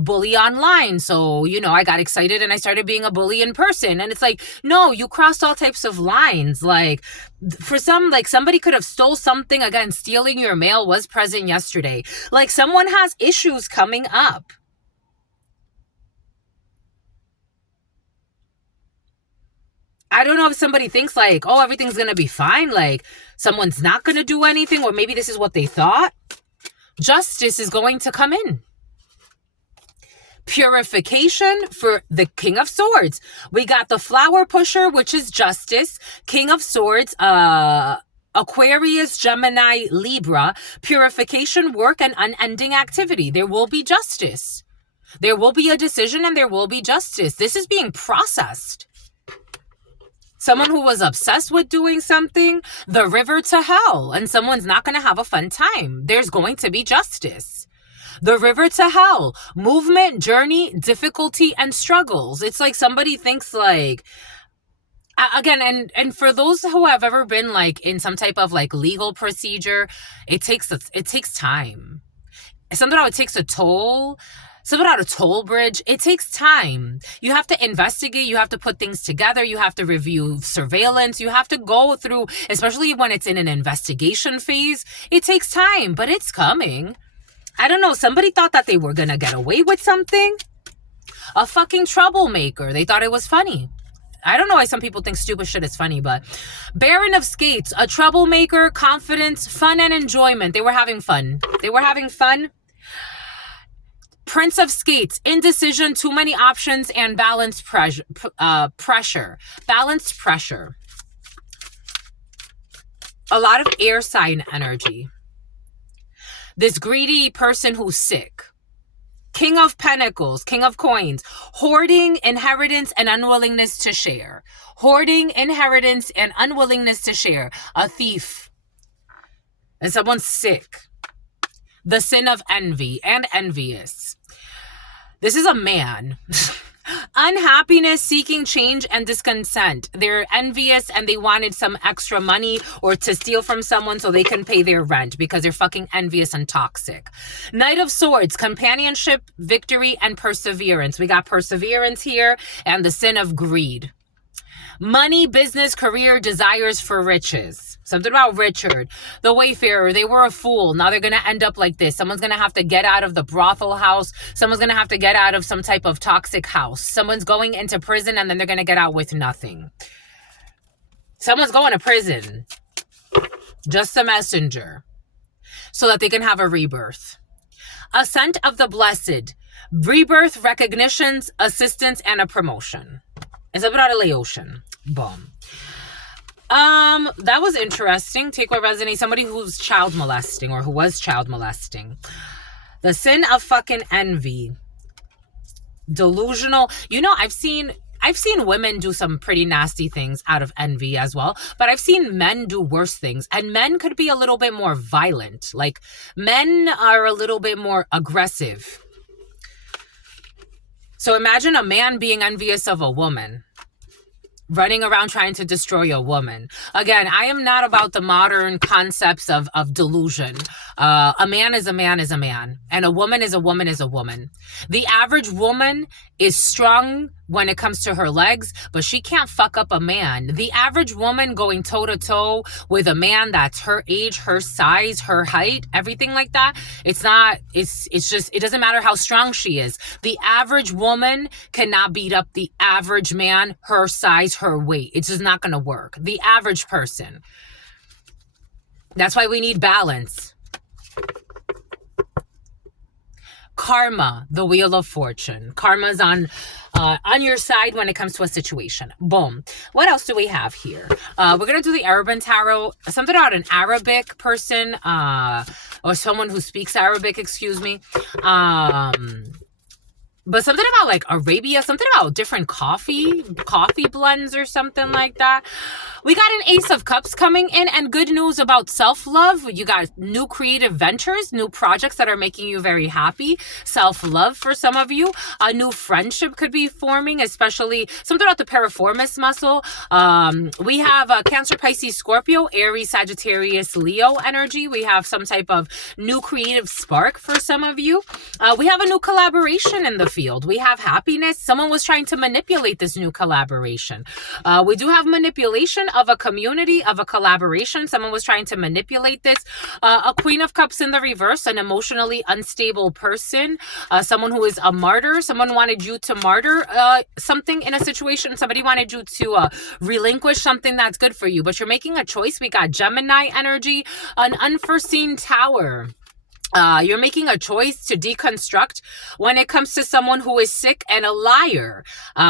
bully online. So, I got excited and I started being a bully in person. And it's like, no, you crossed all types of lines. Like, for some, like, somebody could have stole something. Again, stealing your mail was present yesterday. Like, someone has issues coming up. I don't know if somebody thinks like, oh, everything's going to be fine. Like, someone's not going to do anything, or maybe this is what they thought. Justice is going to come in. Purification for the King of Swords. We got the flower pusher, which is justice. King of Swords, Aquarius, Gemini, Libra. Purification, work, and unending activity. There will be justice. There will be a decision and there will be justice. This is being processed. Someone who was obsessed with doing something, the river to hell, and someone's not going to have a fun time. There's going to be justice. The river to hell, movement, journey, difficulty, and struggles. It's like somebody thinks like, again, and for those who have ever been like in some type of like legal procedure, it takes time. Sometimes it takes a toll. Something out a toll bridge, it takes time. You have to investigate, you have to put things together, you have to review surveillance, you have to go through, especially when it's in an investigation phase, it takes time, but it's coming. I don't know, somebody thought that they were gonna get away with something. A fucking troublemaker, they thought it was funny. I don't know why some people think stupid shit is funny, but Baron of Skates, a troublemaker, confidence, fun, and enjoyment. They were having fun. Prince of Skates, indecision, too many options, and balanced pressure. Balanced pressure. A lot of air sign energy. This greedy person who's sick. King of Pentacles, King of Coins. Hoarding, inheritance, and unwillingness to share. Hoarding, inheritance, and unwillingness to share. A thief. And someone's sick. The sin of envy and envious. This is a man. Unhappiness, seeking change, and discontent. They're envious and they wanted some extra money or to steal from someone so they can pay their rent because they're fucking envious and toxic. Knight of Swords, companionship, victory, and perseverance. We got perseverance here, and the sin of greed. Money, business, career, desires for riches. Something about Richard. The Wayfarer, they were a fool. Now they're going to end up like this. Someone's going to have to get out of the brothel house. Someone's going to have to get out of some type of toxic house. Someone's going into prison and then they're going to get out with nothing. Someone's going to prison. Just a messenger. So that they can have a rebirth. Ascent of the Blessed. Rebirth, recognitions, assistance, and a promotion. It's about a Laotian. Boom. That was interesting. Take what resonates. Somebody who's child molesting or who was child molesting. The sin of fucking envy. Delusional. You know, I've seen women do some pretty nasty things out of envy as well, but I've seen men do worse things, and men could be a little bit more violent. Like, men are a little bit more aggressive. So imagine a man being envious of a woman, running around trying to destroy a woman. Again, I am not about the modern concepts of delusion. A man is a man is a man, and a woman is a woman is a woman. The average woman is strong when it comes to her legs, but she can't fuck up a man. The average woman going toe-to-toe with a man that's her age, her size, her height, everything like that, it's just, it doesn't matter how strong she is. The average woman cannot beat up the average man, her size, her weight. It's just not going to work. The average person. That's why we need balance. Karma, the wheel of fortune. Karma's on your side when it comes to a situation. Boom. What else do we have here? We're going to do the Arabian Tarot. Something about an Arabic person, or someone who speaks Arabic, excuse me. But something about like Arabia, something about different coffee blends or something like that. We got an Ace of Cups coming in, and good news about self-love. You got new creative ventures, new projects that are making you very happy. Self-love for some of you. A new friendship could be forming, especially something about the piriformis muscle. We have Cancer, Pisces, Scorpio, Aries, Sagittarius, Leo energy. We have some type of new creative spark for some of you. We have a new collaboration in the field. We have happiness. Someone was trying to manipulate this new collaboration. We do have manipulation of a community, of a collaboration. Someone was trying to manipulate this. A Queen of Cups in the reverse, an emotionally unstable person. Someone who is a martyr. Someone wanted you to martyr something in a situation. Somebody wanted you to relinquish something that's good for you, but you're making a choice. We got Gemini energy, an unforeseen tower. You're making a choice to deconstruct when it comes to someone who is sick and a liar,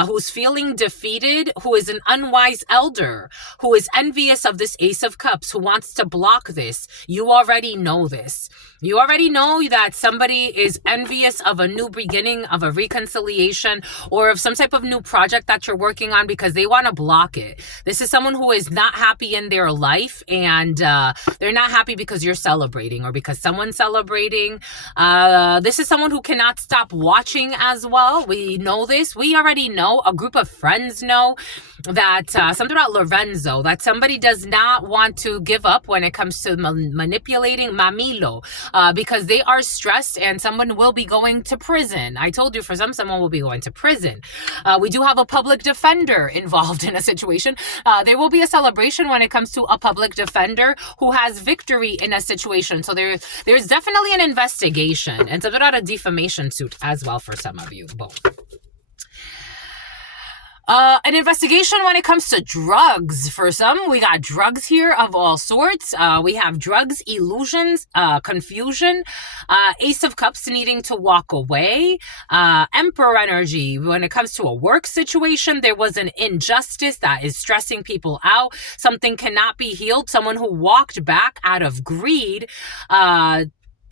who's feeling defeated, who is an unwise elder, who is envious of this Ace of Cups, who wants to block this. You already know this. You already know that somebody is envious of a new beginning, of a reconciliation, or of some type of new project that you're working on because they want to block it. This is someone who is not happy in their life, and they're not happy because you're celebrating or because someone's celebrating. This is someone who cannot stop watching as well. We know this. We already know. A group of friends know that something about Lorenzo, that somebody does not want to give up when it comes to manipulating Mamilo, because they are stressed and someone will be going to prison. I told you, for someone will be going to prison. We do have a public defender involved in a situation. There will be a celebration when it comes to a public defender who has victory in a situation. So there's definitely an investigation and something about a defamation suit as well for some of you. Boom. An investigation when it comes to drugs. For some, we got drugs here of all sorts. We have drugs, illusions, confusion, Ace of Cups needing to walk away, Emperor energy. When it comes to a work situation, there was an injustice that is stressing people out. Something cannot be healed. Someone who walked back out of greed,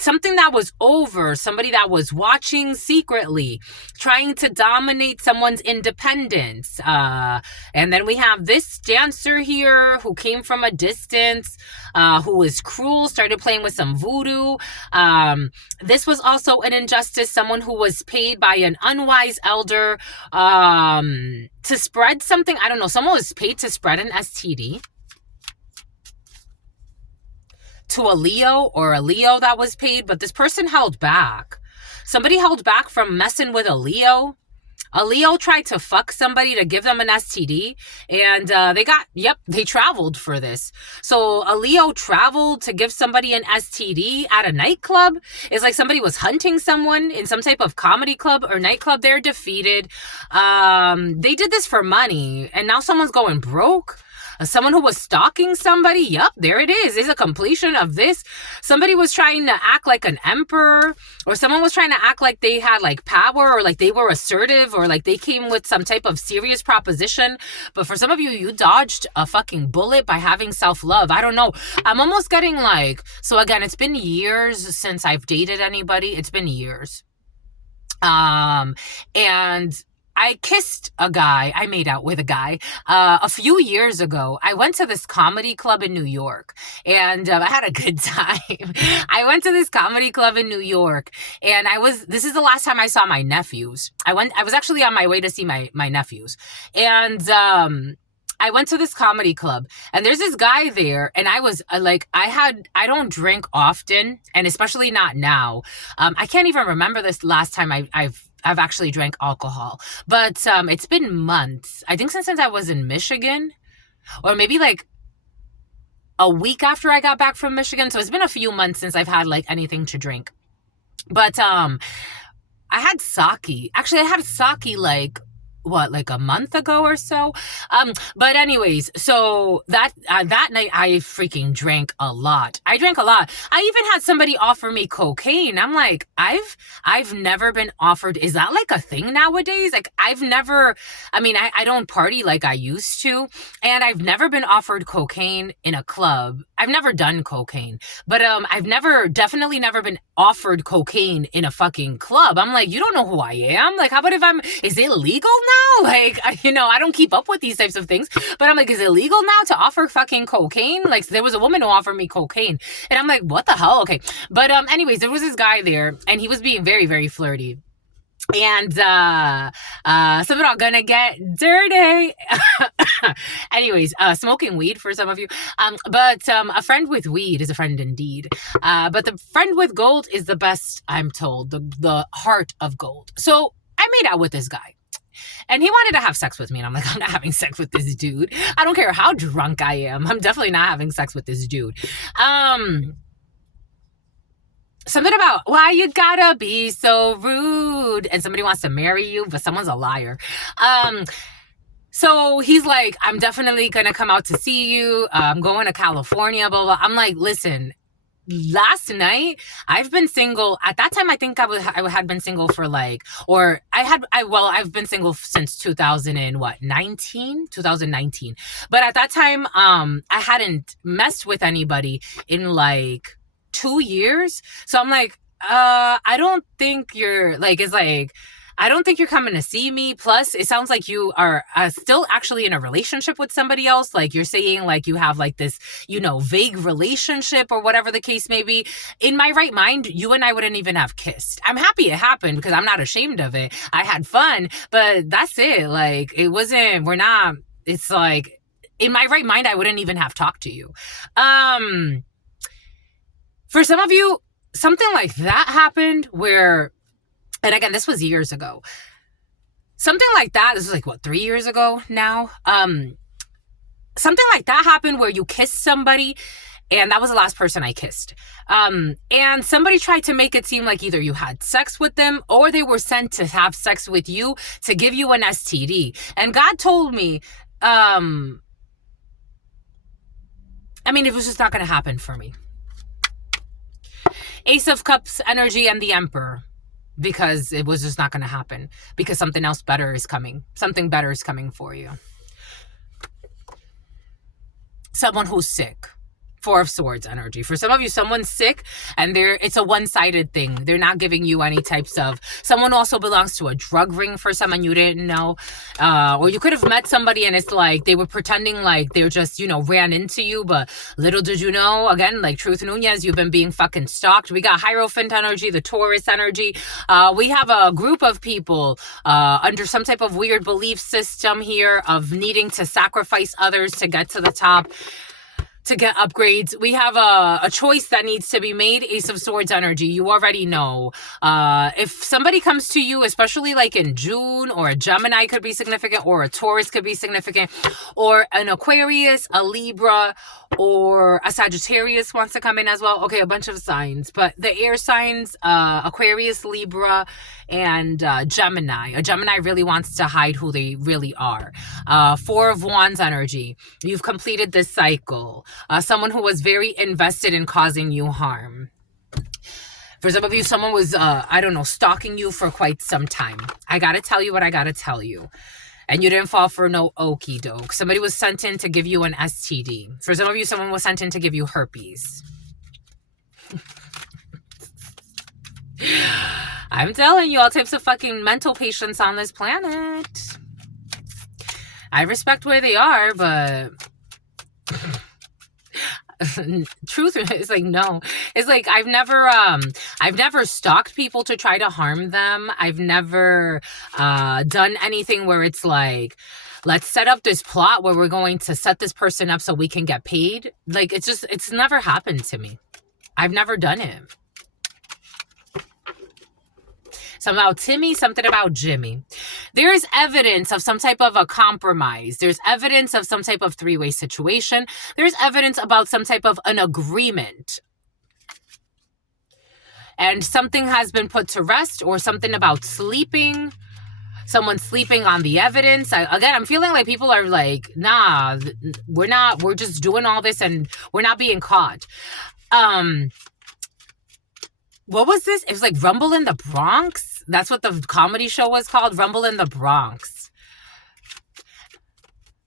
something that was over, somebody that was watching secretly, trying to dominate someone's independence. And then we have this dancer here who came from a distance, who was cruel, started playing with some voodoo. This was also an injustice, someone who was paid by an unwise elder to spread something. I don't know, someone was paid to spread an STD to a Leo, or a Leo that was paid, but this person held back. Somebody held back from messing with a Leo. A Leo tried to fuck somebody to give them an STD, and they traveled for this. So a Leo traveled to give somebody an STD at a nightclub. It's like somebody was hunting someone in some type of comedy club or nightclub. They're defeated. They did this for money, and now someone's going broke. someone who was stalking somebody. Yup, there it is. It's a completion of this. Somebody was trying to act like an emperor, or someone was trying to act like they had like power, or like they were assertive, or like they came with some type of serious proposition. But for some of you, you dodged a fucking bullet by having self-love. I don't know. I'm almost getting like, so again, it's been years since I've dated anybody. It's been years. And I kissed a guy. I made out with a guy a few years ago. I went to this comedy club in New York, and I had a good time. I went to this comedy club in New York, and this is the last time I saw my nephews. I was actually on my way to see my nephews, and I went to this comedy club, and there's this guy there, and I was I don't drink often, and especially not now. I can't even remember this last time I've actually drank alcohol, but it's been months. I think since I was in Michigan, or maybe like a week after I got back from Michigan. So it's been a few months since I've had like anything to drink. But I had sake. Actually, I had sake like a month ago or so. But anyways, so that night I freaking drank a lot. I drank a lot. I even had somebody offer me cocaine. I'm like, I've never been offered. Is that like a thing nowadays? Like I've never, I don't party like I used to, and I've never been offered cocaine in a club. I've never done cocaine, but I've definitely never been offered cocaine in a fucking club. I'm like, you don't know who I am. Like, how about is it legal now? Like, I don't keep up with these types of things, but I'm like, is it legal now to offer fucking cocaine? Like, there was a woman who offered me cocaine, and I'm like, what the hell? Okay. But anyways, there was this guy there, and he was being very, very flirty. And some of y'all gonna get dirty. Anyways, smoking weed for some of you. But a friend with weed is a friend indeed. But the friend with gold is the best, I'm told. The heart of gold. So I made out with this guy. And he wanted to have sex with me. And I'm like, I'm not having sex with this dude. I don't care how drunk I am. I'm definitely not having sex with this dude. Something about why you gotta be so rude, and somebody wants to marry you, but someone's a liar. So he's like, I'm definitely gonna come out to see you. I'm going to California, blah, blah. I'm like, listen, last night I've been single. At that time, I think I had been single for I've been single since 2019. But at that time, I hadn't messed with anybody in like 2 years. So I'm like, I don't think you're like, it's like, I don't think you're coming to see me. Plus, it sounds like you are still actually in a relationship with somebody else. Like you're saying like you have like this, vague relationship or whatever the case may be. In my right mind, you and I wouldn't even have kissed. I'm happy it happened because I'm not ashamed of it. I had fun, but that's it. Like it's like in my right mind, I wouldn't even have talked to you. For some of you, something like that happened where, and again, this was years ago. Something like that, this was like, 3 years ago now? Something like that happened where you kissed somebody, and that was the last person I kissed. And somebody tried to make it seem like either you had sex with them or they were sent to have sex with you to give you an STD. And God told me, it was just not going to happen for me. Ace of Cups energy and the Emperor, because it was just not going to happen, because something else better is coming. Something better is coming for you. Someone who's sick. Four of Swords energy. For some of you, someone's sick and it's a one-sided thing. They're not giving you any types of... Someone also belongs to a drug ring for someone you didn't know. Or you could have met somebody and it's like they were pretending like they were just, ran into you. But little did you know, again, like Truth Nunez, you've been being fucking stalked. We got Hierophant energy, the Taurus energy. We have a group of people under some type of weird belief system here of needing to sacrifice others to get to the top. to get upgrades. We have a choice that needs to be made. Ace of Swords energy. You already know. If somebody comes to you, especially like in June, or a Gemini could be significant, or a Taurus could be significant, or an Aquarius, a Libra, or a Sagittarius wants to come in as well. Okay, a bunch of signs. But the air signs, Aquarius, Libra, and Gemini. A Gemini really wants to hide who they really are. Four of Wands energy. You've completed this cycle. Someone who was very invested in causing you harm. For some of you, someone was, I don't know, stalking you for quite some time. I gotta tell you what I gotta tell you. And you didn't fall for no okie doke. Somebody was sent in to give you an STD. For some of you, someone was sent in to give you herpes. I'm telling you, all types of fucking mental patients on this planet. I respect where they are, but truth is like, no. It's like I've never stalked people to try to harm them. I've never done anything where it's like, let's set up this plot where we're going to set this person up so we can get paid. Like, it's never happened to me. I've never done it. Something about Timmy, something about Jimmy. There is evidence of some type of a compromise. There's evidence of some type of three-way situation. There's evidence about some type of an agreement. And something has been put to rest, or something about sleeping. Someone sleeping on the evidence. I'm feeling like people are like, nah, we're just doing all this and we're not being caught. What was this? It was like Rumble in the Bronx. That's what the comedy show was called, Rumble in the Bronx.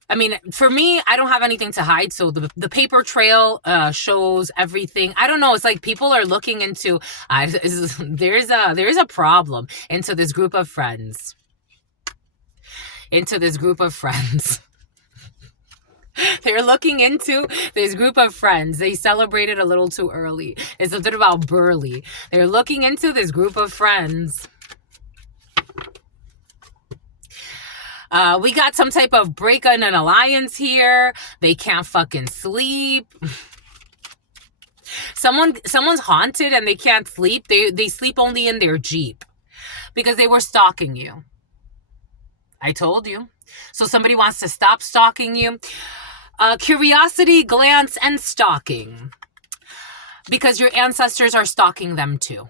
I mean, for me, I don't have anything to hide. So the paper trail shows everything. I don't know. It's like people are looking into, there's a problem into this group of friends. They're looking into this group of friends. They celebrated a little too early. It's something about Burley. They're looking into this group of friends. We got some type of break in an alliance here. They can't fucking sleep. Someone's haunted and they can't sleep. They sleep only in their Jeep because they were stalking you. I told you. So somebody wants to stop stalking you. Curiosity, glance, and stalking. Because your ancestors are stalking them too.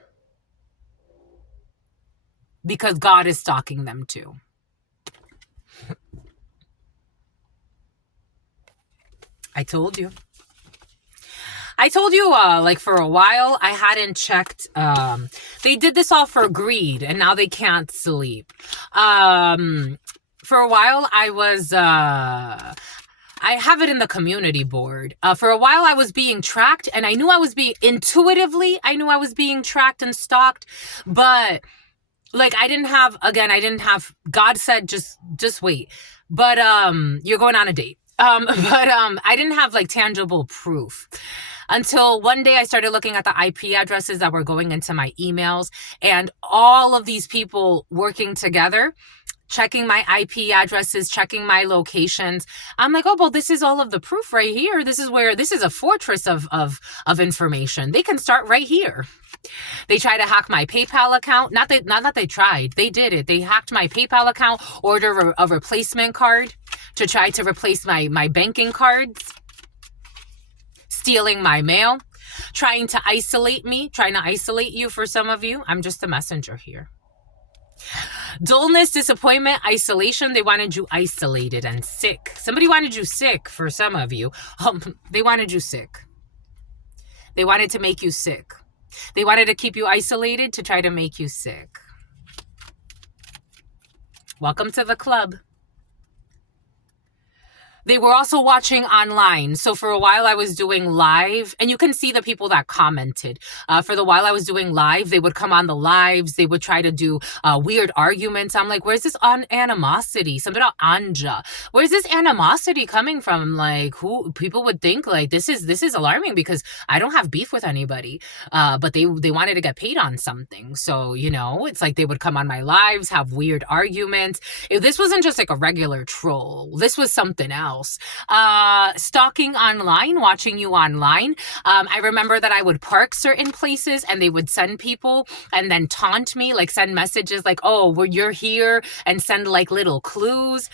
Because God is stalking them too. I told you. Like for a while, I hadn't checked. They did this all for greed, and now they can't sleep. For a while, I have it in the community board. For a while, I was being tracked, and I knew I was being tracked and stalked, but like I didn't have, God said, just wait. But, you're going on a date. I didn't have like tangible proof until one day I started looking at the IP addresses that were going into my emails, and all of these people working together, checking my IP addresses, checking my locations. I'm like, oh, well, this is all of the proof right here. This is a fortress of information. They can start right here. They tried to hack my PayPal account. Not that they tried. They did it. They hacked my PayPal account, ordered a replacement card to try to replace my banking cards, stealing my mail, trying to isolate you for some of you. I'm just a messenger here. Dullness, disappointment, isolation. They wanted you isolated and sick. Somebody wanted you sick for some of you. They wanted you sick. They wanted to make you sick. They wanted to keep you isolated to try to make you sick. Welcome to the club. They were also watching online. So for a while I was doing live, and you can see the people that commented. For the while I was doing live, they would come on the lives. They would try to do weird arguments. I'm like, where's this animosity? Something about Anja. Where's this animosity coming from? Like, who people would think like this is alarming because I don't have beef with anybody. But they wanted to get paid on something. So, it's like they would come on my lives, have weird arguments. If this wasn't just like a regular troll, this was something else. else. Stalking online, watching you online. I remember that I would park certain places and they would send people and then taunt me, like send messages like, oh, well, you're here, and send like little clues.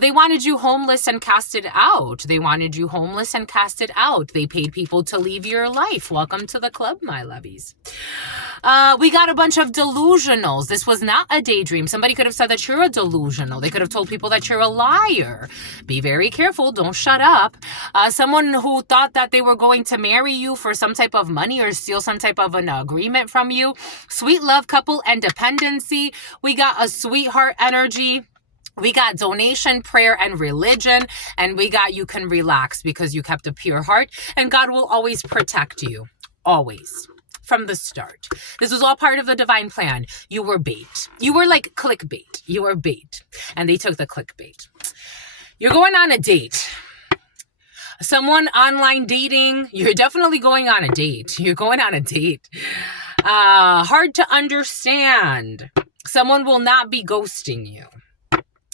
They wanted you homeless and casted out. They wanted you homeless and casted out. They paid people to leave your life. Welcome to the club, my lovies. We got a bunch of delusionals. This was not a daydream. Somebody could have said that you're a delusional. They could have told people that you're a liar. Be very careful. Don't shut up. Someone who thought that they were going to marry you for some type of money or steal some type of an agreement from you. Sweet love couple and dependency. We got a sweetheart energy. We got donation, prayer, and religion. And we got you can relax because you kept a pure heart. And God will always protect you. Always. From the start. This was all part of the divine plan. You were bait. You were like clickbait. You were bait. And they took the clickbait. You're going on a date. Someone online dating. You're definitely going on a date. You're going on a date. Hard to understand. Someone will not be ghosting you.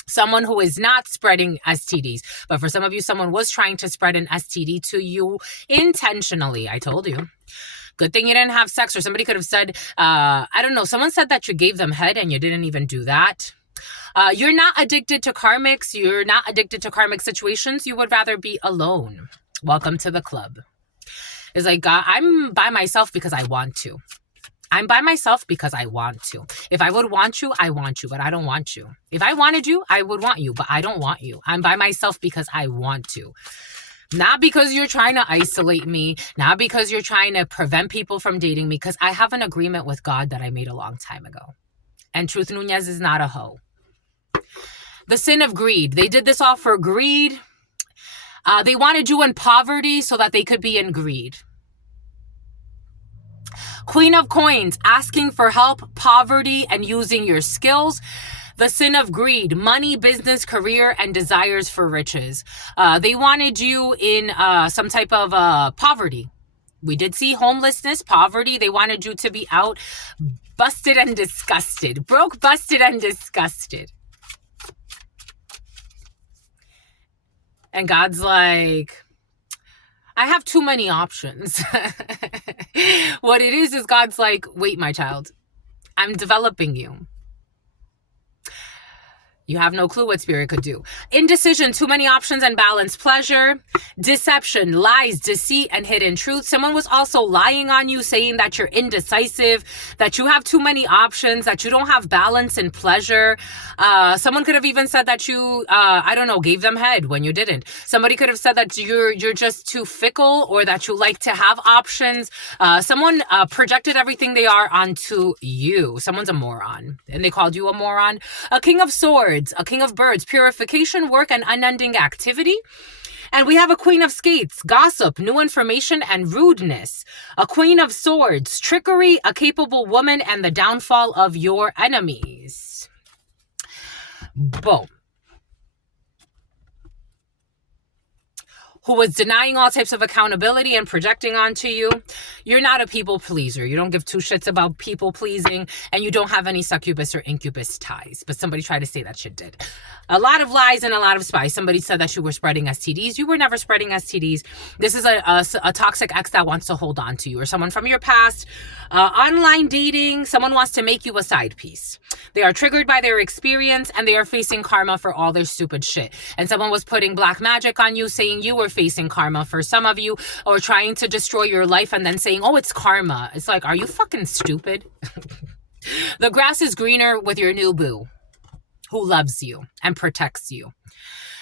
Someone who is not spreading STDs. But for some of you, someone was trying to spread an STD to you intentionally. I told you. Good thing you didn't have sex. Or somebody could have said, I don't know, someone said that you gave them head and you didn't even do that. You're not addicted to karmics. You're not addicted to karmic situations. You would rather be alone. Welcome to the club. It's like, I'm by myself because I want to. I'm by myself because I want to. If I would want you, I want you, but I don't want you. If I wanted you, I would want you, but I don't want you. I'm by myself because I want to. Not because you're trying to isolate me, not because you're trying to prevent people from dating me, because I have an agreement with God that I made a long time ago. And Truth Nunez is not a hoe. The sin of greed. They did this all for greed. They wanted you in poverty so that they could be in greed. Queen of Coins, asking for help, poverty, and using your skills. The sin of greed, money, business, career, and desires for riches. They wanted you in some type of poverty. We did see homelessness, poverty. They wanted you to be out, busted and disgusted. Broke, busted, and disgusted. And God's like, I have too many options. What it is God's like, wait, my child, I'm developing you. You have no clue what spirit could do. Indecision, too many options and balance. Pleasure, deception, lies, deceit, and hidden truth. Someone was also lying on you, saying that you're indecisive, that you have too many options, that you don't have balance and pleasure. Someone could have even said that you, I don't know, gave them head when you didn't. Somebody could have said that you're just too fickle, or that you like to have options. Someone projected everything they are onto you. Someone's a moron, and they called you a moron. A king of swords. A king of birds, purification, work, and unending activity. And we have a queen of skates, gossip, new information, and rudeness. A queen of swords, trickery, a capable woman, and the downfall of your enemies. Boom. Who was denying all types of accountability and projecting onto you. You're not a people pleaser. You don't give two shits about people pleasing, and you don't have any succubus or incubus ties. But somebody tried to say that shit did. A lot of lies and a lot of spies. Somebody said that you were spreading STDs. You were never spreading STDs. This is a toxic ex that wants to hold on to you, or someone from your past. Online dating. Someone wants to make you a side piece. They are triggered by their experience, and they are facing karma for all their stupid shit. And someone was putting black magic on you, saying you were facing karma for some of you, or trying to destroy your life and then saying, oh, it's karma. It's like, are you fucking stupid? The grass is greener with your new boo, who loves you and protects you.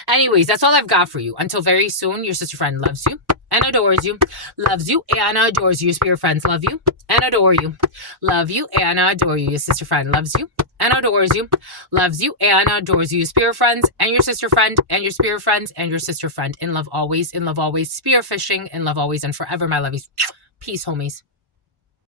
Anyways, that's all I've got for you. Until very soon, your sister friend loves you and adores you. Loves you and adores you. Your spirit friends love you and adore you. Love you and adore you. Your sister friend loves you and adores you. Loves you and adores you. Your spirit friends and your sister friend and your spirit friends and your sister friend. In love always, in love always. Spear fishing, in love always and forever, my lovies. Peace, homies.